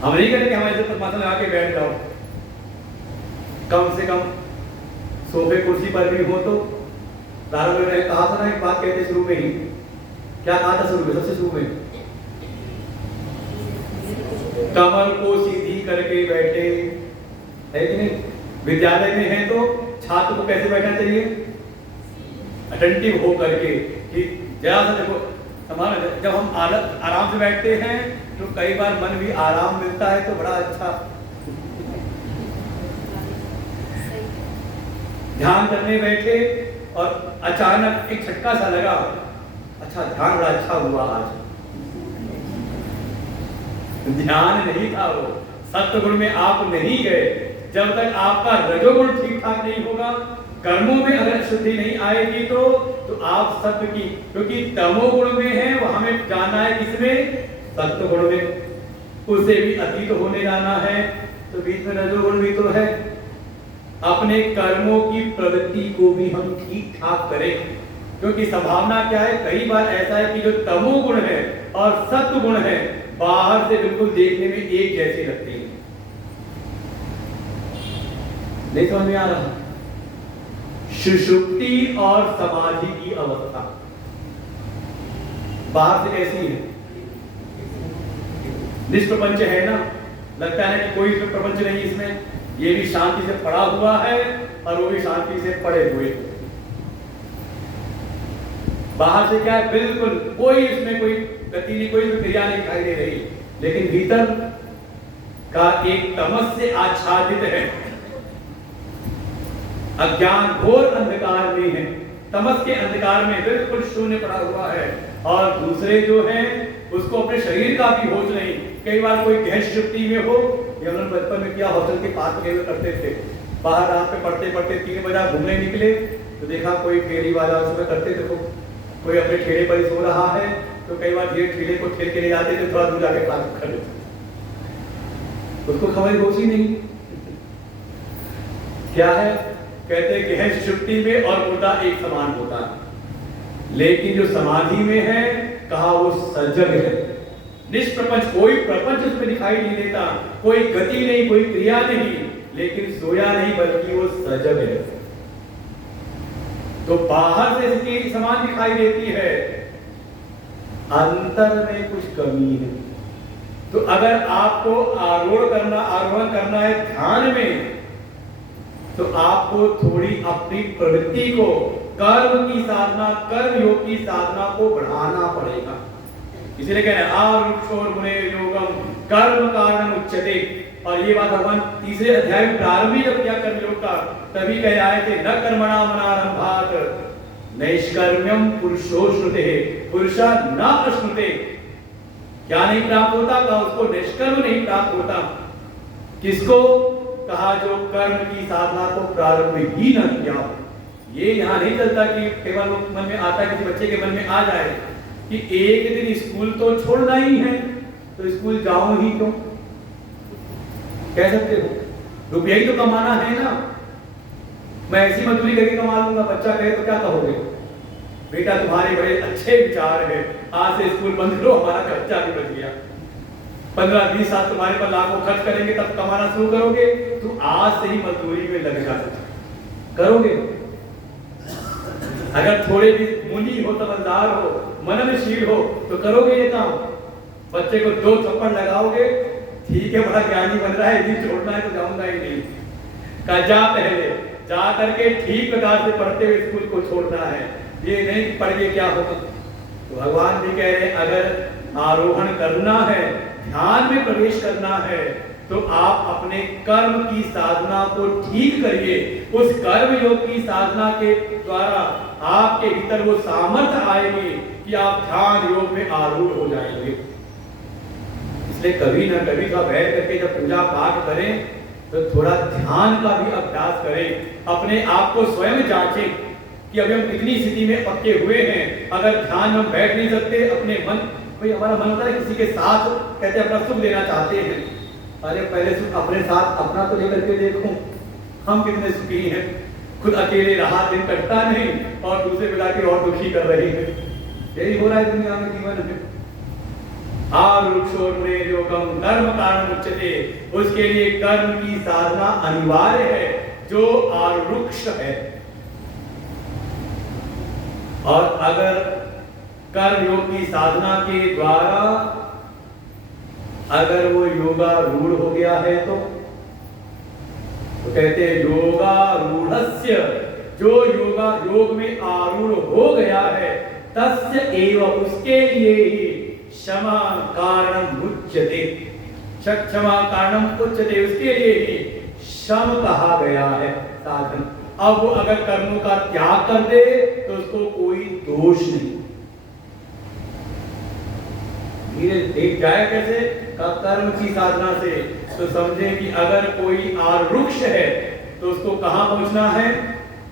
हम नहीं करेंगे हमारे पद्मासन लगा के बैठ जाओ, कम से कम सोफे कुर्सी पर भी हो। तो दादा ने कहा था ना, एक बात कहते शुरू में ही, क्या कहा था शुरू में, सबसे शुरू में, कमर को सीधी करके बैठे, है कि नहीं। विद्यालय में है तो छात्र को कैसे बैठना चाहिए, अटेंटिव हो करके, कि जरा सा देखो समान। जब हम आराम से बैठते हैं तो कई बार मन भी आराम मिलता है, तो बड़ा अच्छा ध्यान करने बैठे और अचानक एक झटका सा लगा, अच्छा ध्यान बड़ा अच्छा हुआ आज। ध्यान नहीं था वो, सत्वगुण में आप नहीं गए। जब तक आपका रजोगुण ठीक ठाक नहीं होगा, कर्मों में अगर शुद्धि नहीं आएगी तो आप सत्व की, क्योंकि तमोगुण में है वो हमें जाना है, किसमें, सत्वगुण में, उससे भी अतीत होने जाना है। तो बीच में रजोगुण भी तो है। अपने कर्मों की प्रवृत्ति को भी हम ठीक ठाक करें, क्योंकि संभावना क्या है, कई बार ऐसा है कि जो तमोगुण है और सत्वगुण है बाहर से बिल्कुल देखने में एक जैसे लगते हैं। नहीं समझ में आ रहा। सुषुप्ति और समाधि की अवस्था बाहर से कैसी है, निष्प्रपंच है ना, लगता है कि कोई प्रपंच नहीं इसमें, ये भी शांति से पड़ा हुआ है और वो भी शांति से पड़े हुए। बाहर से क्या है, बिल्कुल कोई इसमें कोई गति नहीं, कोई क्रिया नहीं दिखाई दे रही, लेकिन भीतर का एक तमस से आच्छादित है, अज्ञान घोर अंधकार में है, तमस के अंधकार में बिल्कुल शून्य पड़ा हुआ है। और दूसरे जो हैं उसको अपने शरीर का भी होश नहीं। कई बार कोई गहन सुषुप्ति में हो, या उन्होंने बचपन में किया, हॉस्टल के पास में करते थे, बाहर रात में पढ़ते पढ़ते 3 बजे घूमने निकले तो देखा कोई फेरी वाला उसमें करते थे, कोई अपने ठेले पर सो रहा है, तो कई बार धीरे ठेले को ठेल के ले जाते थे, थोड़ा दूर जाके क्लास कर लेते, उसको खबर होश ही नहीं। क्या है, कहते हैं गहन सुषुप्ति में और मुर्दा एक समान होता है। लेकिन जो समाधि में है कहा वो सजग है, निष्प्रपंच, कोई प्रपंच उसमें दिखाई नहीं देता, कोई गति नहीं, कोई क्रिया नहीं, लेकिन सोया नहीं बल्कि वो सजग है। तो बाहर से इसकी समान दिखाई देती है, अंतर में कुछ कमी है। तो अगर आपको आरोहण करना है ध्यान में, तो आपको थोड़ी अपनी प्रवृत्ति को, कर्म की साधना, कर्म योग की साधना को बढ़ाना पड़ेगा। इसलिए कह रहे हैं आरुक्षोर मुने योगम कर्म कारणम उच्यते। और ये बात भगवान तीसरे अध्याय में प्रारंभिक जब किया कर्म योग का, तभी कह आए थे न कर्मणा मनारंभात नैष्कर्म्यम पुरुषोश्नुते, पुरुषा न अश्नुते। क्या नहीं प्राप्त होता? कहा उसको निष्कर्म नहीं प्राप्त होता। किसको? कहा जो कर्म की साधना को प्रारंभ ही न किया। ये यहाँ नहीं चलता कि केवल मन में आता, किसी बच्चे के मन में आ जाए कि एक दिन स्कूल तो छोड़ना ही है, तो स्कूल जाऊं ही क्यों? कह सकते हो रुपया ही तो कमाना है ना, मैं ऐसी मजदूरी करके कमा लूंगा। बच्चा कहे तो क्या कहोगे? बेटा तुम्हारे बड़े अच्छे विचार है, आज से स्कूल बंद करो, हमारा खर्चा भी बच गया। 15-20 साल तुम्हारे पर लाखों खर्च करेंगे, तब कमाना शुरू करोगे। तो आज से ही मजदूरी में लग जा करोगे। अगर थोड़े भी मुनि हो, समझदार हो, मननशील हो, तो करोगे ये काम। बच्चे को 2 थप्पड़ लगाओगे, ठीक है बड़ा ज्ञानी बन रहा है, यदि छोड़ना है तो जाऊंगा ही नहीं। का जा पहले जा करके ठीक प्रकार से पढ़ते हुए स्कूल को छोड़ना है, ये नहीं पढ़ के क्या होगा। तो भगवान भी कह रहे हैं अगर आरोहण करना है, ध्यान में प्रवेश करना है, तो आप अपने कर्म की साधना को ठीक करिए। उस कर्म योग की साधना के द्वारा आपके भीतर वो सामर्थ्य आएगी कि आप ध्यान योग में आरूढ़ हो जाएंगे। इसलिए कभी ना कभी तो बैठ करके जब पूजा पाठ करें तो थोड़ा ध्यान का भी अभ्यास करें। अपने आप को स्वयं जांचें कि अभी हम कितनी स्थिति में पक्के हुए हैं। अगर ध्यान में बैठ नहीं सकते, अपने मन, भाई हमारा मन होता है किसी के साथ, कहते हैं अपना सुख लेना चाहते हैं। अरे पहले सुख अपने साथ अपना तो लेकर के देखो, हम कितने सुखी हैं। खुद अकेले रहा दिन कटता नहीं और दूसरे मिला के और दुखी कर रहे हैं। यही हो रहा है दुनिया में, जीवन में। आरुक्षोर में योगम कर्म कारण उच्यते, उसके लिए कर्म की साधना अनिवार्य है, जो आरुक्ष है। और अगर कर्म योग की साधना के द्वारा अगर वो योगारूढ़ हो गया है तो कहते हैं योगारूढ़स्य, जो योग में आरूढ़ हो गया है, तस्य एव, उसके लिए ही क्षमा कारणम उच्यते, क्षमा कारणम उच्यते, उसके लिए ही शम कहा गया है साधन। अब वो अगर कर्मों का त्याग कर दे तो उसको कोई दोष नहीं। धीरे देख जाए कैसे का कर्म की साधना से, तो समझे कि अगर कोई आरुक्ष है तो उसको कहां पहुंचना है?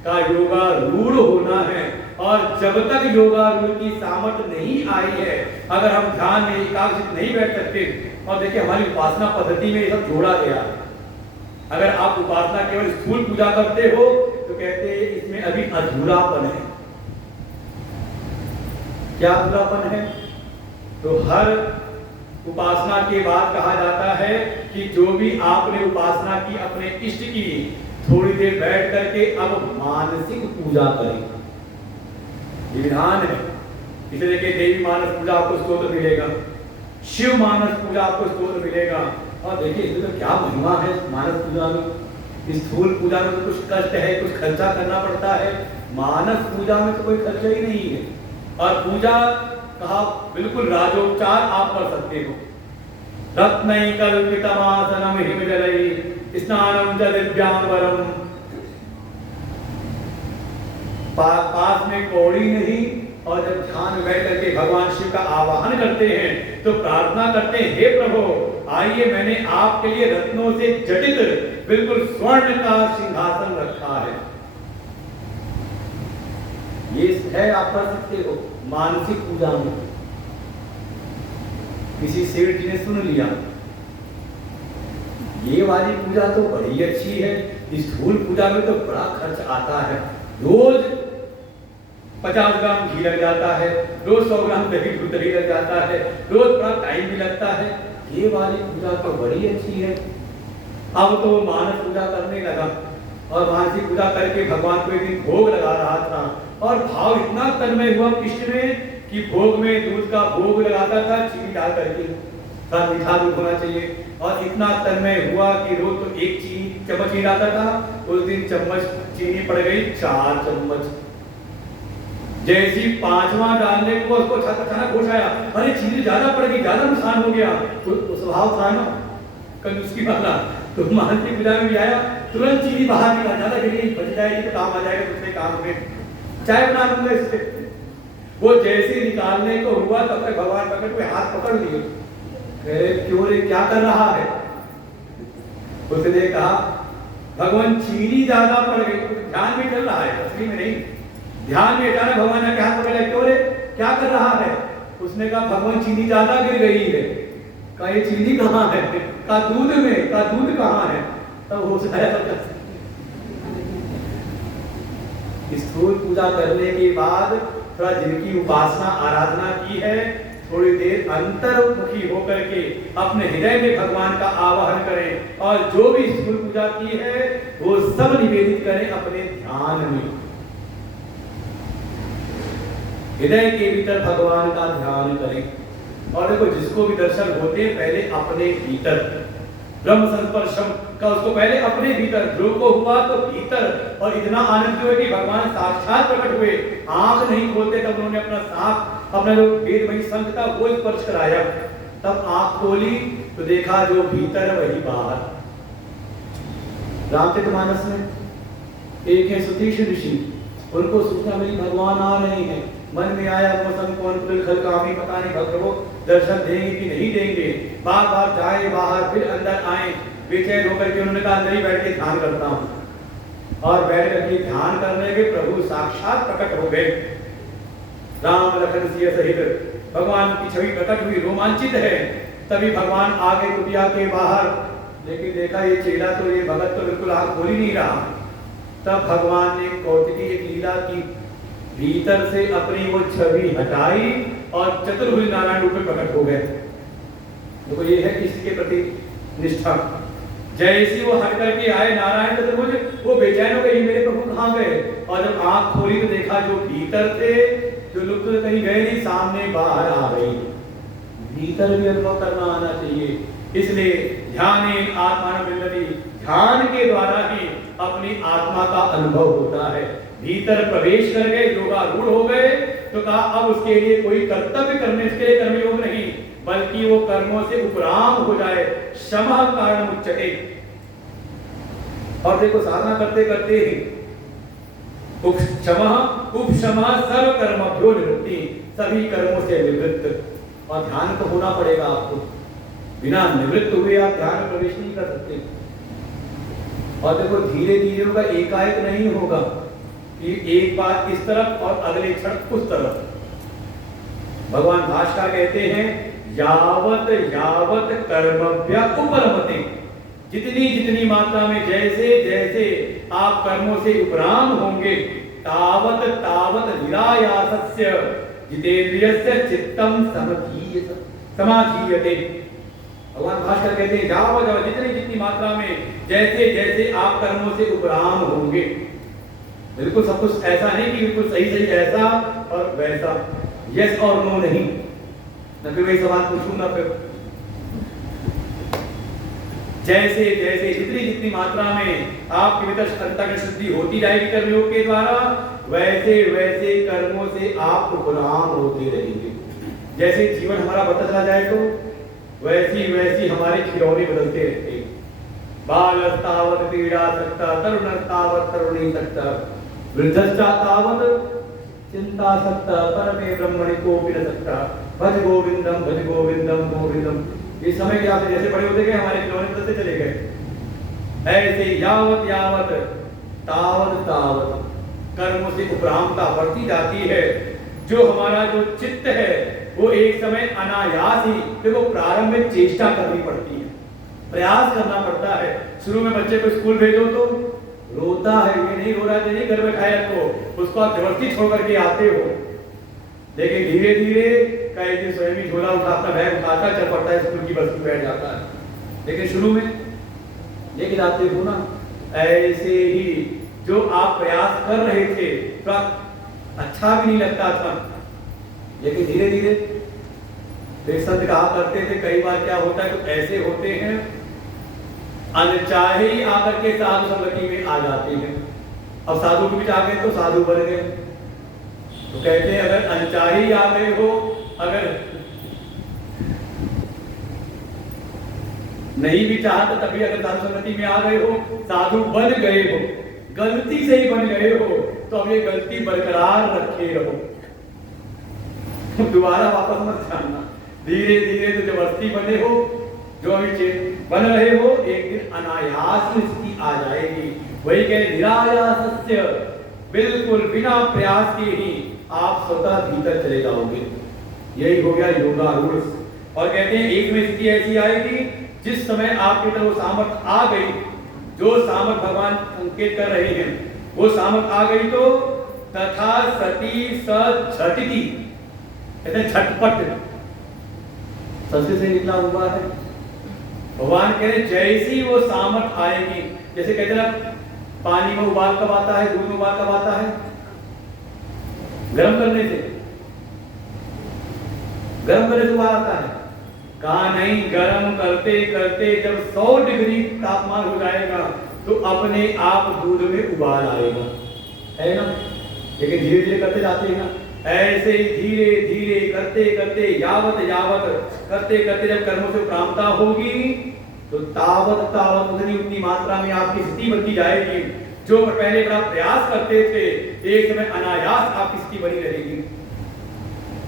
का योगारूढ़ होना है। और जब तक योगारूढ़ की सामर्थ्य नहीं आई है, अगर हम ध्यान में एकाग्रचित्त नहीं बैठ सकते, और देखिए हमारी उपासना पद्धति में ये सब जोड़ा गया। अगर आप उपासना केवल स्थूल पूजा करते हो तो कहते हैं इसमें अभी अधूरापन है। क्या अधूरापन है? तो हर उपासना के बाद कहा जाता है कि जो भी आपने उपासना की, अपने इष्ट की, थोड़ी देर बैठ करके अब मानसिक पूजा करें। ये विधान है। इसे देखिए देवी मानस पूजा आपको स्तोत्र मिलेगा, शिव मानस पूजा आपको स्तोत्र मिलेगा। और देखिए इसमें तो क्या महिमा है मानस पूजा में। इस स्थूल पूजा में तो कुछ कष्ट है, कुछ खर्चा करना पड़ता है, मानस पूजा में तो कोई खर्चा ही नहीं है। और पूजा कहा बिल्कुल राजोपचार आप कर सकते हो। रत्नैकल्पितमासनम हिमजलै स्नानम च दिव्यांबरम, पास में कौड़ी नहीं। और जब ध्यान में बैठ करके भगवान शिव का आवाहन करते हैं तो प्रार्थना करते हैं, हे प्रभु आइए मैंने आपके लिए रत्नों से जटित बिल्कुल स्वर्ण का सिंहासन रखा है। ये है आप कर सकते हो मानसिक पूजा में। किसी सेठ जी ने सुन लिया ये वाली पूजा तो बड़ी अच्छी है, स्थूल पूजा में तो बड़ा खर्च आता है, रोज 50 ग्राम घी लग जाता है, रोज 100 ग्राम दही दूध लग जाता है, रोज थोड़ा टाइम भी लगता है। ये वाली पूजा तो बड़ी अच्छी है। अब तो मानस पूजा करने लगा और मानसिक पूजा करके भगवान को एक दिन भोग लगा रहा था और भाव इतना तन्मय हुआ कृष्ण में कि भोग में दूध का भोग लगाता था चीनी डाल करके, साथ मीठा दूध होना चाहिए, और इतना तन्मय हुआ कि रोज तो एक चम्मच चीनी डालता था, उस दिन चम्मच चीनी पड़ गई 4 चम्मच। जैसी 5वां डालने को उसको अचानक होश आया, अरे चीनी ज्यादा पड़ गई, ज्यादा नुकसान हो गया। तो स्वभाव था ना कंजूसी वाला, तो मानसिक पूजा में भी आया, तुरंत चीनी बाहर निकाल, ज्यादा गिरी बच जाएगी तो काम आ जाएगा दूसरे काम में, चाय बना दूंगा इससे। वो जैसे निकालने को हुआ तब तक भगवान पकड़ के हाथ पकड़ लिए, कहे क्यों रे क्या कर रहा है? उसने कहा भगवान चीनी ज्यादा पड़ गई, ध्यान में चल रहा है असली में नहीं, ध्यान में अचानक भगवान ने हाथ पकड़ लिया, क्यों रे क्या कर रहा है? उसने कहा भगवान चीनी ज्यादा गिर गई है। कहा ये चीनी कहाँ है? कहा दूध में। कहा दूध कहाँ है? तब हो सकता स्थूल पूजा करने के बाद थोड़ा जिनकी उपासना आराधना की है, थोड़ी देर अंतर्मुखी होकर के अपने हृदय में भगवान का आवाहन करें और जो भी स्थूल पूजा की है वो सब निवेदित करें अपने ध्यान में। हृदय के भीतर भगवान का ध्यान करें। और देखो जिसको भी दर्शन होते हैं पहले अपने भीतर, ब्रह्म संस्पर्शम का उसको पहले अपने भीतर, ध्रुव को हुआ तो भीतर, और इतना आनंद हुए कि भगवान साक्षात प्रकट हुए, आंख नहीं खोलते तब उन्होंने अपना सांप, अपना जो वेदमयी शंख था वो स्पर्श कराया, तब आंख खोली तो देखा जो भीतर वही बाहर। रामचरितमानस में एक है सुतीक्ष्ण ऋषि, उनको सूचना मिली भगवान आ रहे हैं, मन में आया मौसम कौन खल कामी पता नहीं भद्रवो दर्शन देंगे कि नहीं देंगे, बार बार जाए बाहर फिर अंदर आए, बेचैन होकर के उन्होंने कहा अंदर ही बैठ के ध्यान करता हूँ। और बैठ करके ध्यान करने के प्रभु साक्षात प्रकट हो गए, राम लखन सिया सहित भगवान की छवि प्रकट हुई, रोमांचित है। तभी भगवान आगे कुटिया के बाहर, लेकिन देखा ये चेला तो ये भगत तो बिल्कुल आंख खोल ही नहीं रहा। तब भगवान ने कौटिकी एक लीला की, भीतर से अपनी वो छवि हटाई और चतुर्भुज नारायण रूप में प्रकट हो गए। देखो ये है किसी के प्रति निष्ठा। जैसी वो हट करके आए नारायण चतुर्भुज, वो बेचैन हो गए मेरे प्रभु कहाँ गए, और जब आंख खोली तो देखा जो भीतर थे, जो लुप्त तो कहीं गए नहीं, सामने बाहर आ गई। भीतर भी अनुभव करना आना चाहिए। इसलिए ध्याने आत्मान विन्दति, ध्यान के द्वारा ही अपनी आत्मा का अनुभव होता है। भीतर प्रवेश कर गए, योगारूढ़ हो गए, तो कहा अब उसके लिए कोई कर्तव्य करने के लिए कर्मयोग नहीं, बल्कि वो कर्मों से उपराम हो जाए, क्षमा कारण उच्चते। और देखो साधना करते करते ही उपशमा सर्व कर्मभ्यो निवृत्ति, सभी कर्मों से निवृत्त। और ध्यान तो होना पड़ेगा आपको, बिना निवृत्त हुए आप ध्यान में प्रवेश नहीं कर सकते। और देखो धीरे धीरे होगा, एकाएक नहीं होगा कि एक बार इस तरफ और अगले क्षण उस तरफ। भगवान भाष्यकार कहते हैं यावत यावत कर्मभ्य उपरमते, जितनी जितनी मात्रा में जैसे जैसे आप कर्मों से उपराम होंगे, तावत तावत निरायासस्य जितेन्द्रियस्य चित्तम समाधीयते। भगवान भाष्यकार कहते हैं यावत यावत, जितनी जितनी मात्रा में जैसे जैसे आप कर्मों से उपराम होंगे। बिल्कुल सब कुछ ऐसा नहीं कि बिल्कुल सही सही ऐसा और वैसा, यस और नो नहीं, न फिर वही सवाल पूछूंगा। फिर जैसे जैसे जितनी जितनी मात्रा में आपके भीतर अंतःकरण शुद्धि होती जाएगी कर्मयोग के द्वारा, वैसे वैसे कर्मों से आप उपराम होते रहेंगे। जैसे जीवन हमारा बढ़ता चला जाए तो वैसी वैसी हमारे खिलौने बदलते रहते हैं। बालस्तावत पीड़ा सकता, तरुणस्तावत तरुणी सकता, वृद्धश्चातावत चिंता सकता, परमे ब्रह्मणि कोपि न सकता, भज गोविंदम गोविंदम। इस समय के आप जैसे बड़े होते गए हमारे खिलौने बदलते चले गए। ऐसे यावत यावत तावत तावत कर्मों से उपरामता बढ़ती जाती है। जो हमारा जो चित्त है वो एक समय अनायास ही, देखो प्रारंभ में चेष्टा करनी पड़ती है, प्रयास करना पड़ता है। शुरू में बच्चे को स्कूल भेजो तो रोता है, ये नहीं रो रहा, नहीं घर बैठाए रखो, उसको आप जबरदस्ती छोड़ करके आते हो। लेकिन धीरे धीरे कई दिन स्वयं ही झोला उठाता, बैग उठाता, चल पड़ता है, स्कूल की बस में बैठ जाता है। लेकिन शुरू में लेकिन आप देखो ना, ऐसे ही जो आप प्रयास कर रहे थे तो अच्छा भी नहीं लगता था, लेकिन धीरे धीरे फिर संत कहा करते थे, कई बार क्या होता है, कुछ ऐसे होते हैं अनचाहे ही आकर के साधु संगति में आ जाते हैं। अब साधु के बीच आ गए तो साधु बन गए। तो कहते हैं अगर अनचाहे ही आ गए हो, अगर नहीं भी चाहा तो तभी अगर साधु संगति में आ गए हो, साधु बन गए हो, गलती से ही बन गए हो, तो अब ये गलती बरकरार रखे रहो, दोबारा वापस मत जाना। धीरे धीरे तो जबरदस्ती बने हो, जो अभी बन रहे हो, एक दिन अनायास स्थिति आ जाएगी। वही कहे निरायासस्य, बिल्कुल बिना प्रयास के ही आप स्वतः भीतर चले जाओगे। यही हो गया योगारूढ़। और कहते हैं एक में स्थिति ऐसी आएगी जिस समय आपके अंदर वो सामर्थ आ गई, जो सामर्थ भगवान संकेत कर रहे हैं, वो सामर्थ आ गई तो तथा सती सझटिति, कहते हैं झटपट, संस्कृत से निकला हुआ है। भगवान कह रहे जैसी वो सामर्थ आएगी, जैसे कहते हैं पानी में उबाल कब आता है, दूध में उबाल कब आता है, गर्म करने से, गर्म करने से उबाल आता है। कहा नहीं, गर्म करते करते जब 100 डिग्री तापमान हो जाएगा तो अपने आप दूध में उबाल आएगा, है ना। लेकिन धीरे धीरे करते जाते हैं ना, ऐसे ही धीरे धीरे करते करते यावत यावत करते करते जब कर्मों से प्राप्ता होगी तो तावत तावत उतनी मात्रा में आपकी स्थिति बनती जाएगी। जो पहले बड़ा प्रयास करते थे, एक समय अनायास आपकी स्थिति बनी रहेगी।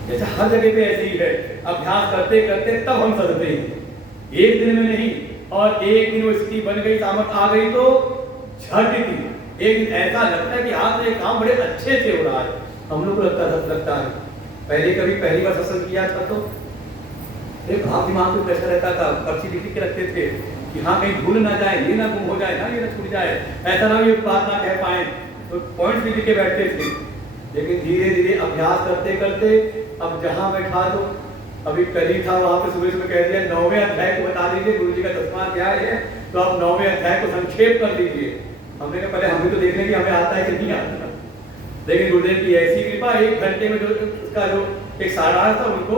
जैसा हर जगह पे ऐसे ही है, अभ्यास करते करते तब हम सधते हैं, एक दिन में नहीं। और एक दिन वो स्थिति बन गई, सामर्थ आ गई तो झट एक दिन ऐसा लगता है कि आज ये काम बड़े अच्छे से हो रहा है। हम लोग को लगता है पहले कभी पहली बार सत्संग किया था तो एक भाव दिमाग में प्रेशर रहता था, पर्ची लिख के रखते थे कि हाँ कहीं भूल ना जाए, ये ना गुम हो जाए, ना ये ना छूट जाए, ऐसा ना ये बात ना कह पाए, तो पॉइंट लिख के बैठते थे। लेकिन धीरे धीरे अभ्यास करते करते अब जहाँ बैठा दो, अभी कल ही था वहां पे सुबह सुबह कह दिया 9वें अध्याय को बता दीजिए, गुरु जी का 10वां अध्याय है, तो आप 9वें अध्याय को संक्षेप कर दीजिए। हमने कहा पहले हम भी तो देख लें कि हमें आता है कि नहीं आता। लेकिन गुरुदेव की ऐसी कृपा, 1 घंटे में जो उसका जो एक सारांश था उनको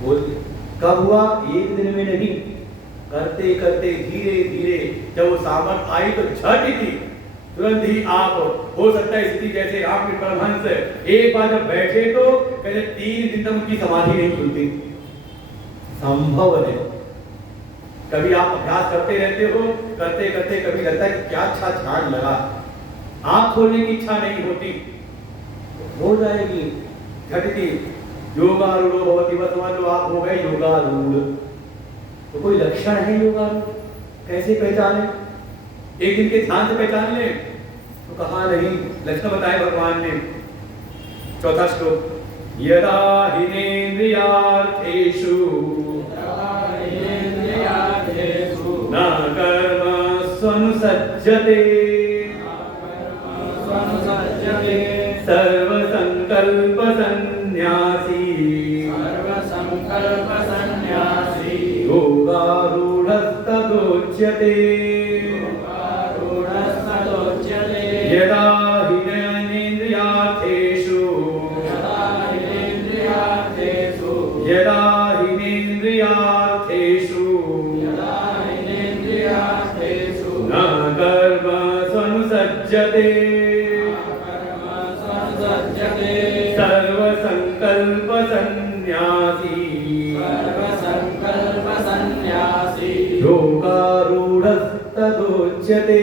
बोल दिया। कब हुआ? एक दिन में नहीं, करते करते धीरे धीरे जब वो सामर्थ आई तो झट थी, तुरंत ही आप हो सकता है स्थिति जैसे रामकृष्ण परमहंस एक बार जब बैठे तो कहते 3 दिन तक उनकी समाधि नहीं खुलती। संभव है। कभी आप अभ्यास करते रहते हो, करते करते कभी लगता है कि क्या अच्छा झाड़ लगा, आंख खोलने की इच्छा नहीं होती, हो जाएगी घटती। योगारूढ़ भवति, बस समझ लो आप हो गए योगारूढ़। तो कोई लक्षण है योगारूढ़, कैसे पहचाने? एक दिन के ध्यान से पहचान ले तो कहा नहीं, लक्षण बताए भगवान ने। 4था श्लोक, यदा हिनेन्द्रियार्थेषु न कर्मस्वनुसज्जते सर्वसंकल्प सन्न्यासी योगारूढ़स्तदोच्यते। यदा हिनेन्द्रियार्थेषु यदा हिनेन्द्रियार्थेषु न कर्मस्वनुसज्जते सर्वसंकल्प सन्न्यासी योगारूढ़स्तदोच्यते।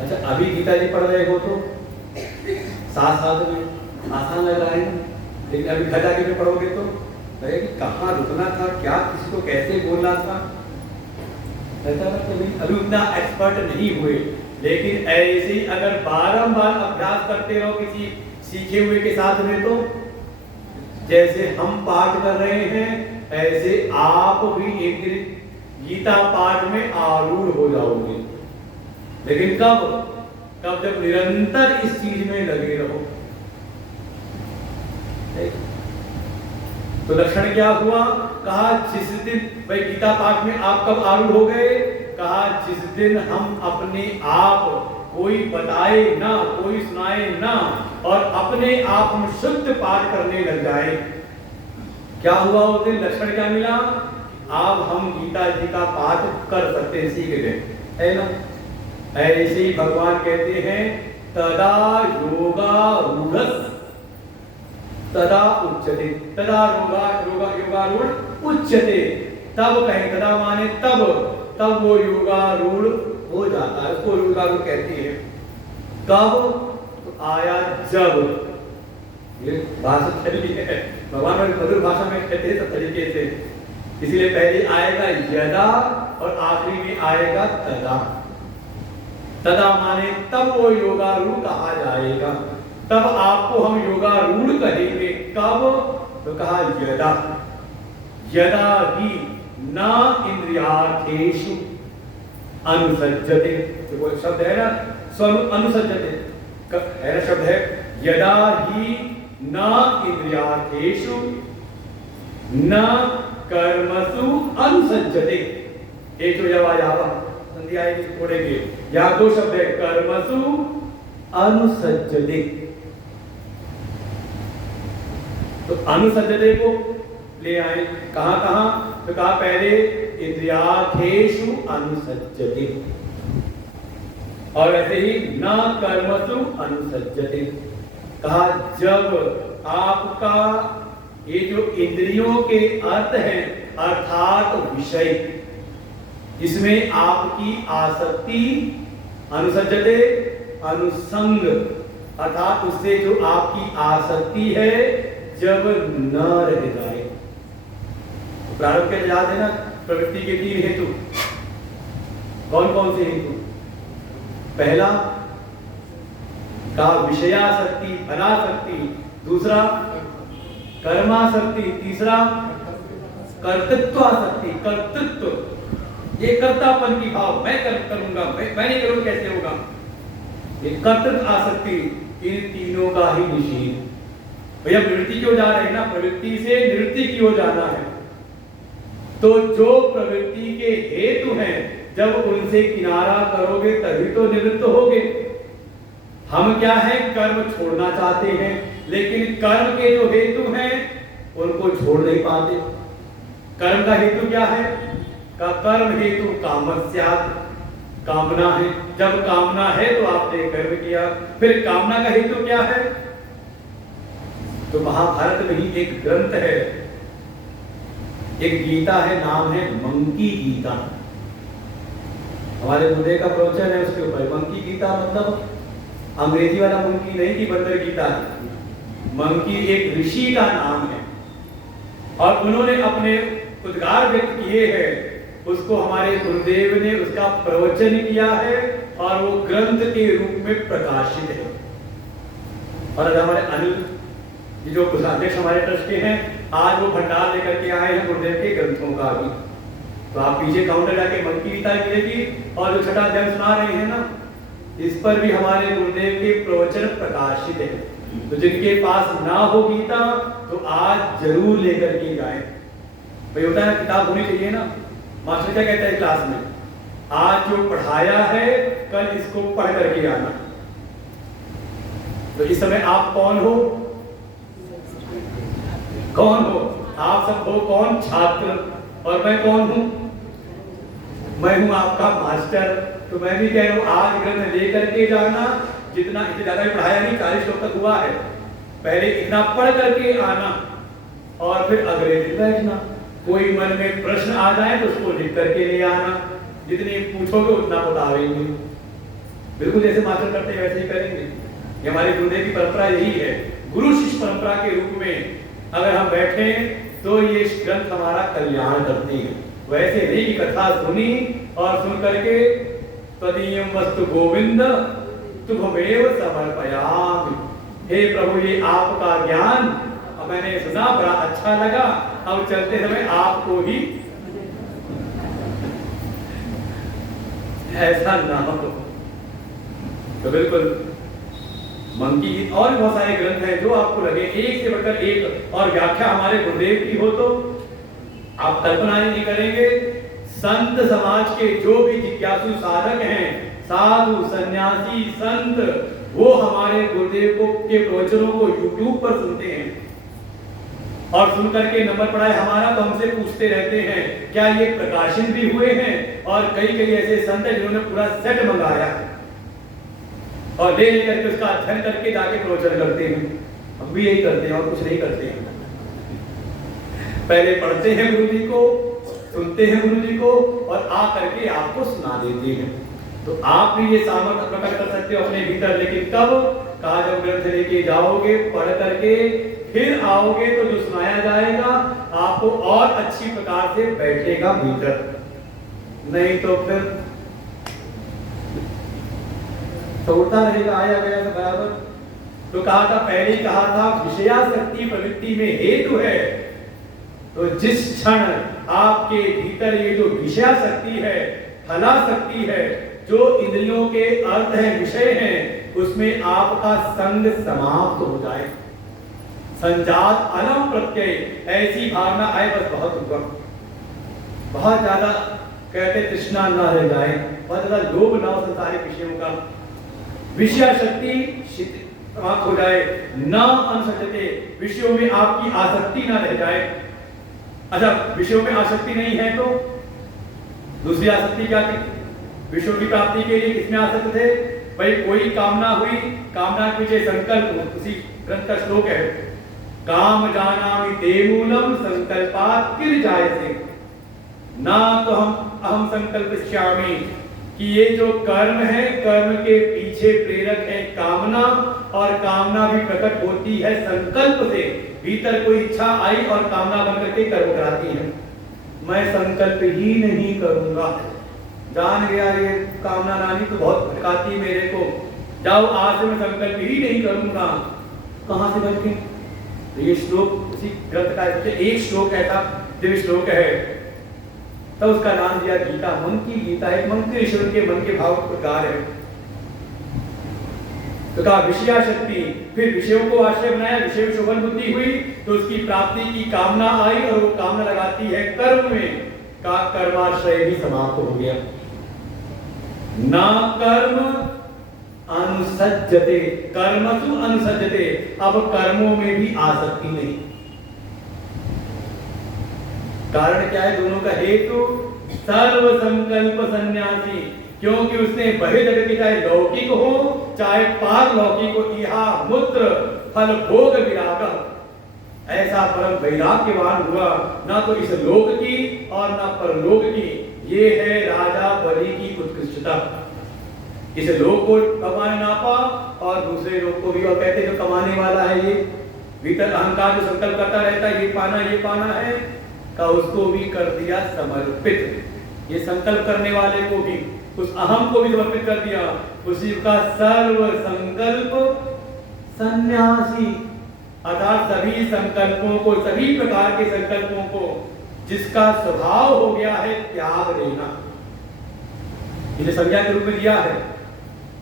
अच्छा, अभी गीता जी पढ़ रहे हो तो साथ साथ में आसान लग रहा है, लेकिन अभी घर जाके भी पढ़ोगे तो लगे कि कहाँ रुकना था, क्या किसी को कैसे बोलना था। अभी उतना एक्सपर्ट नहीं हुए, लेकिन ऐसे ही अगर बारंबार अभ्यास करते रहो किसी सीखे हुए के साथ में, तो जैसे हम पाठ कर रहे हैं ऐसे आप भी एक दिन गीता पाठ में आरूढ़ हो जाओगे। लेकिन कब? जब निरंतर इस चीज में लगे रहो। तो लक्षण क्या हुआ? कहा जिस दिन, भाई गीता पाठ में आप कब आरूढ़ हो गए? कहा जिस दिन हम अपने आप, कोई बताए ना, कोई सुनाए ना, और अपने आप हम शुद्ध पाठ करने लग जाए। क्या हुआ उस दिन? लक्षण क्या मिला? अब हम गीता जी का पाठ कर सकते हैं, सीख गए, है ना? ऐसे ही भगवान कहते हैं तदा योगारूढ़ तदा उच्यते, तदा योगारूढ़ उच्यते। तब कहें, तदा माने तब वो योगारूढ़ हो जाता है, उसको योगारूढ़ कहते हैं। कब? तो आया जब, ये भाषा चली है, भगवान मधुर भाषा में कहते हैं सब तरीके से, इसलिए पहले आएगा यदा और आखिरी में आएगा तदा। तदा माने तब वो योगारूढ़ कहा जाएगा, तब आपको हम योगारूढ़ कहेंगे। कब? तो कहा यदा, यदा ही ना इंद्रियार्थेषु अनुसज्जते, तो वो शब्द है ना, अनुसज्जते है ना शब्द है, यदा ही ना इंद्रियार्थेषु न कर्मसु अनुसज्जते। एक तो जवाब संधि आएगी छोड़ेंगे, या दो शब्द है कर्मसु अनुसज्जते। तो अनुसज्जते को ले आए कहां? तो कहा पहले इंद्रियार्थेषु अनुसज्जते, और ऐसे ही न कर्मसु अनुसज्जते। कहा जब आपका ये जो इंद्रियों के अर्थ हैं, अर्थात विषय, जिसमें आपकी आसक्ति, अनुसज्जते अनुसंग, अर्थात उससे जो आपकी आसक्ति है जब न रह जाए। प्रारंभ के याद है ना, प्रवृत्ति के 3 हेतु, कौन कौन से हेतु? पहला का विषयासक्ति, फलासक्ति, दूसरा कर्मासक्ति, तीसरा कर्तृत्वासक्ति, कर्तृत्व, ये कर्तापन की भाव, मैं करूंगा, मैं नहीं करूं कैसे होगा, ये कर्तृत्व आसक्ति, इन तीनों का ही निषेध। भैया प्रवृत्ति क्यों जा रहे हैं ना, प्रवृत्ति से निवृत्ति की ओर जाना है। तो जो प्रवृत्ति के हेतु हैं, जब उनसे किनारा करोगे तभी तो निवृत्त होगे। हम क्या है, कर्म छोड़ना चाहते हैं, लेकिन कर्म के जो हेतु हैं उनको छोड़ नहीं पाते। कर्म का हेतु क्या है? का कर्म हेतु कामस्यात्, कामना है। जब कामना है तो आपने कर्म किया। फिर कामना का हेतु क्या है? तो महाभारत में ही एक ग्रंथ है, एक गीता है, नाम है मंकी गीता। हमारे बुद्धे का प्रवचन है उसके ऊपर। मंकी गीता मतलब अंग्रेजी वाला मंकी नहीं कि बंदर गीता है। मंकी एक ऋषि का नाम है और उन्होंने अपने उद्गार व्यक्त किए हैं, उसको हमारे गुरुदेव ने उसका प्रवचन किया है और वो ग्रंथ के रूप में प्रकाशित है। और हमारे अनिल जो कोषाध्यक्ष हमारे ट्रस्ट के हैं, आज वो भंडार लेकर के आए हैं गुरुदेव के ग्रंथों का भी। तो आप पीछे काउंटर जाके मंकी गीता मिलेगी, और जो छठा अध्याय सुना रहे हैं ना, इस पर भी हमारे गुरुदेव के प्रवचन प्रकाशित है। तो जिनके पास ना हो गीता तो आज जरूर लेकर के जाएं। भाई होता है किताब होनी चाहिए ना। मास्टर क्या कहता है क्लास में, आज जो पढ़ाया है कल इसको पढ़ करके आना। तो इस समय आप कौन हो? कौन हो? आप सब हो कौन? छात्र। और मैं कौन हूं? मैं हूं आपका मास्टर। तो मैं भी कह रहा हूं आज ग्रंथ लेकर के जाना। जितना इतने ज्यादा भी पढ़ाया नहीं, 40 श्लोक तक हुआ है, पहले इतना पढ़ करके आना और फिर अगले दिन बैठना। कोई मन में प्रश्न आ जाए तो उसको लिख करके ले आना, जितने पूछोगे उतना बताएंगे। बिल्कुल जैसे मास्टर करते हैं वैसे ही करेंगे। ये हमारे गुरुदेव की परंपरा यही है। गुरु शिष्य परंपरा के रूप में अगर हम बैठे तो ये ग्रंथ हमारा कल्याण करती है। वैसे नहीं कि कथा सुनी और सुन करके तदीयम वस्तु गोविंद तुभमेव समर्पयामि। हे प्रभु ये आपका ज्ञान मैंने सुना, बड़ा अच्छा लगा, अब चलते समय आपको ही ऐसा ना हो। तो बिल्कुल मंकी गीत और भी बहुत सारे ग्रंथ हैं जो आपको लगे एक से बढ़कर एक और व्याख्या हमारे गुरुदेव की हो तो आप कल्पना नहीं करेंगे। संत समाज के जो भी जिज्ञासु साधक हैं, साधु सन्यासी संत, वो हमारे गुरुदेव को के प्रवचनों को YouTube पर सुनते हैं और सुन करके नंबर पड़ा है हमारा, तो हमसे पूछते रहते हैं क्या ये प्रकाशन भी हुए हैं। और कई ऐसे संत हैं जिन्होंने पूरा सेट मंगाया है और ले लेकर के उसका अध्ययन करके जाके प्रवचन करते हैं। हम भी यही करते हैं और कुछ नहीं करते हैं। पहले पढ़ते हैं गुरु जी को, सुनते हैं गुरु जी को और आ करके आपको सुना देते हैं। तो आप भी ये सामर्थ्य प्रकट कर सकते हो अपने भीतर, लेकिन कब? कहा जब ग्रंथ लेके जाओगे, पढ़ करके फिर आओगे तो जो सुनाया जाएगा आपको और अच्छी प्रकार से बैठेगा भीतर, नहीं तो फिर तोड़ता रहेगा आया गया तो बराबर। तो कहा था, पहले ही कहा था विषयासक्ति प्रवृत्ति में हेतु है। तो जिस क्षण आपके भीतर ये जो विषयासक्ति है, फलासक्ति है, जो इंद्रियों के अर्थ हैं, विषय हैं, उसमें आपका संग समाप्त हो जाए, संजात अलम प्रत्यय ऐसी भावना आए, बस बहुत हुआ, बहुत ज्यादा कहते तृष्णा न रह जाए, बहुत ज्यादा लोभ ना हो संसारिक विषयों का, विषयासक्ति समाप्त हो जाए, न अनुसजते विषयों में आपकी आसक्ति ना रह जाए। अच्छा, विषयों में आसक्ति नहीं है तो दूसरी आसक्ति क्या थी? विषयों की प्राप्ति के लिए किसमें आसक्त थे भाई? कोई कामना हुई, कामना के पीछे संकल्प, उसी ग्रंथ का श्लोक है, काम जानामि ते मूलम संकल्पात् किर जायते, ना तो हम संकल्पश्यामि, कि ये जो कर्म है, कर्म के पीछे प्रेरक है कामना, और कामना भी प्रकट होती है संकल्प से। भीतर कोई इच्छा आई और कामना बनकर के कर्म कराती है। मैं संकल्प ही नहीं करूंगा, जान गया ये कामना रानी तो बहुत भटकाती मेरे को, जाओ आज से मैं संकल्प ही नहीं करूंगा। कहां से बन के? ये श्लोक उसी ग्रंथ का एक श्लोक ऐसा दिव्य श्लोक है, तो उसका नाम दिया गीता। मन की गीता है, मन के ईश्वर के मन के भाव को प्रकार है। तो कहा विषयासक्ति, फिर विषयों को आश्रय बनाया, विषय शोभन बुद्धि हुई तो उसकी प्राप्ति की कामना आई और वो कामना लगाती है कर्म में, का कर्माश्रय भी समाप्त हो गया। ना कर्म अनुसज्जते, कर्मसु अनुसज्जते, अब कर्मों में भी आसक्ति नहीं। कारण क्या है दोनों का? हेतु सर्व संकल्प सन्यासी, क्योंकि उसने बहे जगत के चाहे लौकिक हो चाहे पारलौकिक हो, इहा मूत्र फल भोग विराग, ऐसा परम वैराग्यवान हुआ, ना तो इस लोक की और ना परलोक की। ये है राजा बलि की उत्कृष्टता। इस लोक को कमाने ना पा और दूसरे लोक को भी, और कहते जो कमाने वाला है ये भीतर अहंकार जो संकल्प करता रहता है ये पाना है, का उसको भी कर दिया समर्पित। ये संकल्प करने वाले को भी, उस अहम को भी समर्पित कर दिया। उसी का सर्व संकल्प सन्यासी, अर्थात सभी संकल्पों को, सभी प्रकार के संकल्पों को जिसका स्वभाव हो गया है त्याग देना, इसे संज्ञा के रूप में दिया है,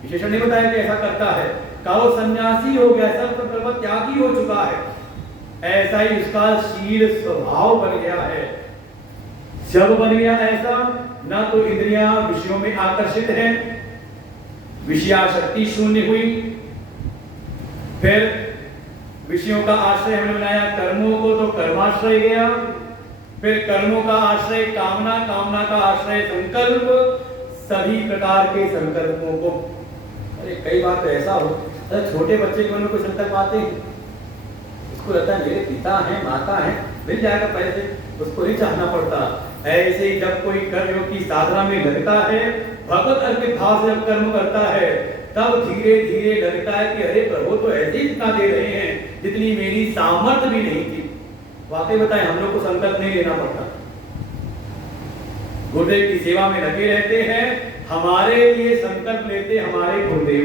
विशेषण नहीं बताया कि ऐसा करता है, का वो सन्यासी हो गया, सब संकल्प त्यागी हो चुका है। ऐसा ही उसका शील स्वभाव बन गया है। जब बन गया ऐसा, ना तो इंद्रियां विषयों में आकर्षित है, विषयासक्ति शून्य हुई, फिर विषयों का आश्रय हमने बनाया कर्मों को तो कर्माश्रय गया, फिर कर्मों का आश्रय कामना, कामना का आश्रय संकल्प, सभी प्रकार के संकल्पों को। अरे कई बार तो ऐसा हो, छोटे बच्चे के मन में कोई संकल्प आते हैं, उसको लगता है मेरे पिता हैं माता हैं मिल जाएगा पैसे, उसको नहीं चाहना पड़ता। ऐसे ही जब कोई कर्म की साधना में लगता है, भगवत अर्पित भाव से जब कर्म करता है, तब धीरे धीरे लगता है कि अरे प्रभु तो ऐसे ही जितना दे रहे हैं जितनी मेरी सामर्थ्य भी नहीं थी। वाकई बताएं, हम लोग को संकल्प नहीं लेना पड़ता, गुरुदेव की सेवा में लगे रहते हैं, हमारे लिए संकल्प लेते हमारे गुरुदेव।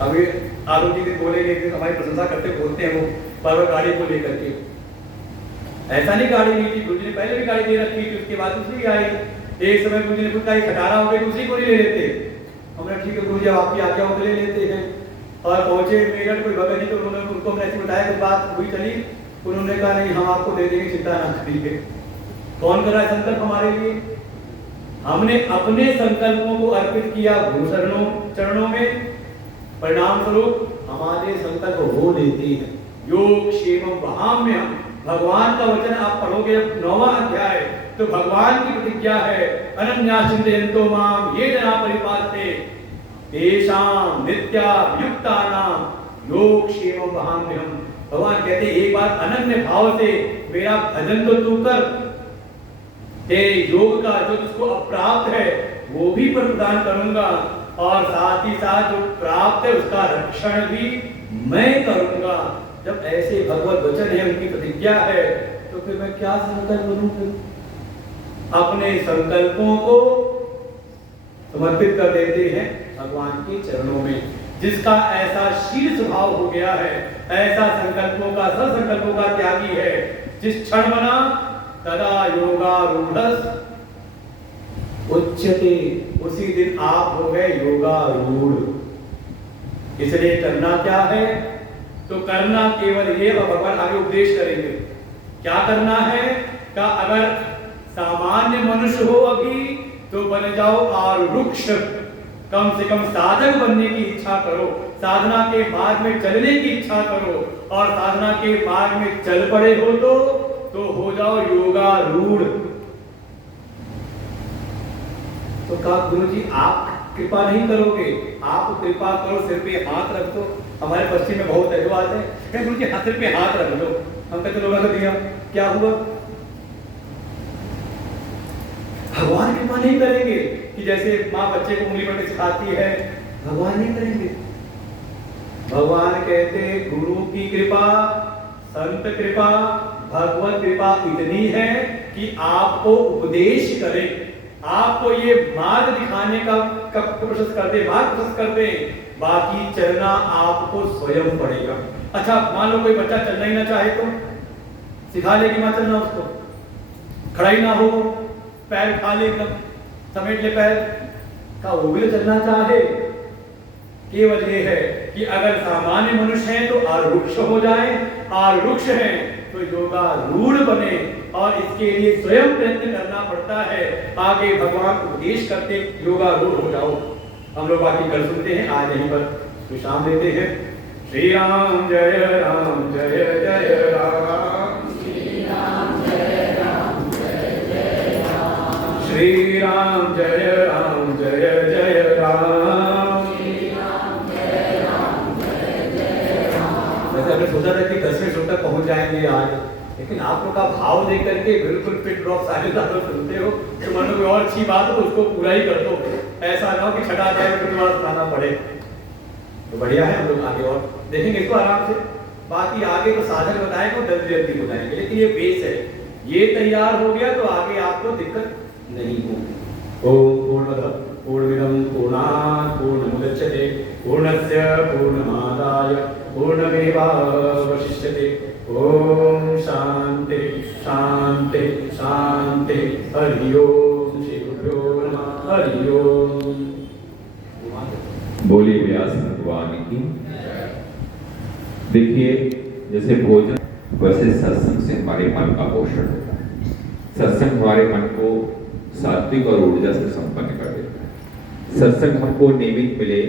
अभी आरोप जी बोलेंगे, हमारी प्रशंसा करते बोलते हैं वो पर्व गाड़ी को लेकर के, ऐसा नहीं गाड़ी नहीं थी, गुरु जी ने पहले भी गाड़ी दे रखी थी, उसके बाद दूसरी आई, एक समय गुरु जी ने पूछा खटारा हो गई, दूसरी को नहीं ले लेते। हमने ठीक है गुरु जी आपकी आज्ञा हो तो ले लेते हैं। और पहुंचे मेरठ कोई भगत जी, तो उन्होंने उनको हमने ऐसे बताया, कुछ बात हुई चली, उन्होंने कहा नहीं हम आपको दे देंगे, चिंता ना करिए। कौन कर रहा है संकल्प हमारे लिए? हमने अपने संकल्पों को अर्पित किया गुरु चरणों में, परिणाम स्वरूप हमारे संकल्प हो लेते हैं। योग क्षेमम वहाम्यहम्, भगवान का वचन आप पढ़ोगे 9वां अध्याय, तो भगवान की प्रतिज्ञा है अनन्या चिंतयन्तो माम ये जना परिपाते तेषां नित्याभियुक्तानां योग क्षेमम वहाम्यहम्। भगवान कहते एक बार अनन्य भाव से मेरा भजन तो तू कर, तेरे योग का जो तुझको अप्राप्त है वो भी प्रदान करूंगा, और साथ ही साथ जो प्राप्त है उसका रक्षण भी मैं करूंगा। जब ऐसे भगवत वचन है, उनकी प्रतिज्ञा है, तो फिर मैं क्या संकल्प करूं? फिर अपने संकल्पों को समर्पित कर देते हैं भगवान के चरणों में। जिसका ऐसा शील स्वभाव हो गया है, ऐसा संकल्पों का सत्संकल्पों का त्यागी है, जिस क्षण बना तदा योगारूढ़ उच्यते, उसी दिन आप हो गए योगारूढ़। इसलिए करना क्या है? तो करना केवल ये, और भगवान आगे उपदेश करेंगे क्या करना है। का अगर सामान्य मनुष्य हो अभी तो बन जाओ आरुक्ष, कम से कम साधक बनने की इच्छा करो, साधना के मार्ग में चलने की इच्छा करो, और साधना के मार्ग में चल पड़े हो तो हो जाओ योगारूढ़। तो कहा गुरुजी आप कृपा नहीं करोगे, आप कृपा करो, सिर पे हाथ रख दो। हमारे पश्चिम में बहुत है जो आते हैं गुरुजी सिर पे हाथ रख दो, हम कहते लोगों को दिया क्या हुआ? भगवान कृपा नहीं करेंगे कि जैसे माँ बच्चे को उंगली पकड़ के सिखाती है, भगवान नहीं करेंगे। भगवान कहते गुरु की कृपा, संत कृपा, भगवत कृपा इतनी है कि आपको उपदेश करे, आपको ये मार्ग दिखाने का प्रशस्त कर दे, मार्ग प्रशस्त कर दे, बाकी चलना आपको स्वयं पड़ेगा। अच्छा मान लो कोई बच्चा चलना ही ना चाहे तो सिखा ले कि मां चलना, उसको खड़ा ही ना हो, पैर उठा ले, एकदम समेट ले पैर का, वो भी चलना चाहे। केवल ये है कि अगर सामान्य मनुष्य हैं तो आरुक्ष हो जाए, आरुक्ष हैं तो योगारूढ़ बने, और इसके लिए स्वयं प्रयत्न करना पड़ता है। आगे भगवान उपदेश करते योगारूढ़ हो जाओ। हम लोग बाकी कल सुनते हैं, आज यहीं पर विश्राम लेते हैं। श्री राम जय राम जय जय राम, श्री राम जय राम जय जय राम, श्री राम जय राम जय जय राम, श्री राम जय राम जय जय राम। वैसे हमने सोचा था कि 10वें श्लोक तक पहुंच जाएंगे आज, लेकिन आप लोग का भाव देख करके बिल्कुल फिट ड्रॉप सारे सुनते हो, तो मन में और अच्छी बात हो तो उसको पूरा ही कर दो, ऐसा ना हो कि छठा जाए तो बाद सुनाना पड़े। तो बढ़िया है, हम लोग आगे और देखेंगे इसको आराम से। बाकी आगे तो साधन बताएंगे और जल्दी जल्दी बताएंगे, लेकिन ये बेस है, ये तैयार हो गया तो आगे आपको दिक्कत नहीं होगी। ओम पूर्णमदः पूर्णमिदं पूर्णात् पूर्णमुदच्यते पूर्णस्य पूर्णमादाय पूर्णमेवावशिष्यते। ओम शांति शांति शांति, हरि ओम, श्री गुरुभ्यो नमः, हरि ओम। बोलिए व्यास भगवान की। देखिए जैसे भोजन वैसे सत्संग से हमारे मन का पोषण होता है। सत्संग हमारे मन को सात्विक और ऊर्जा से संपन्न कर देता है। सत्संग हमको नियमित मिले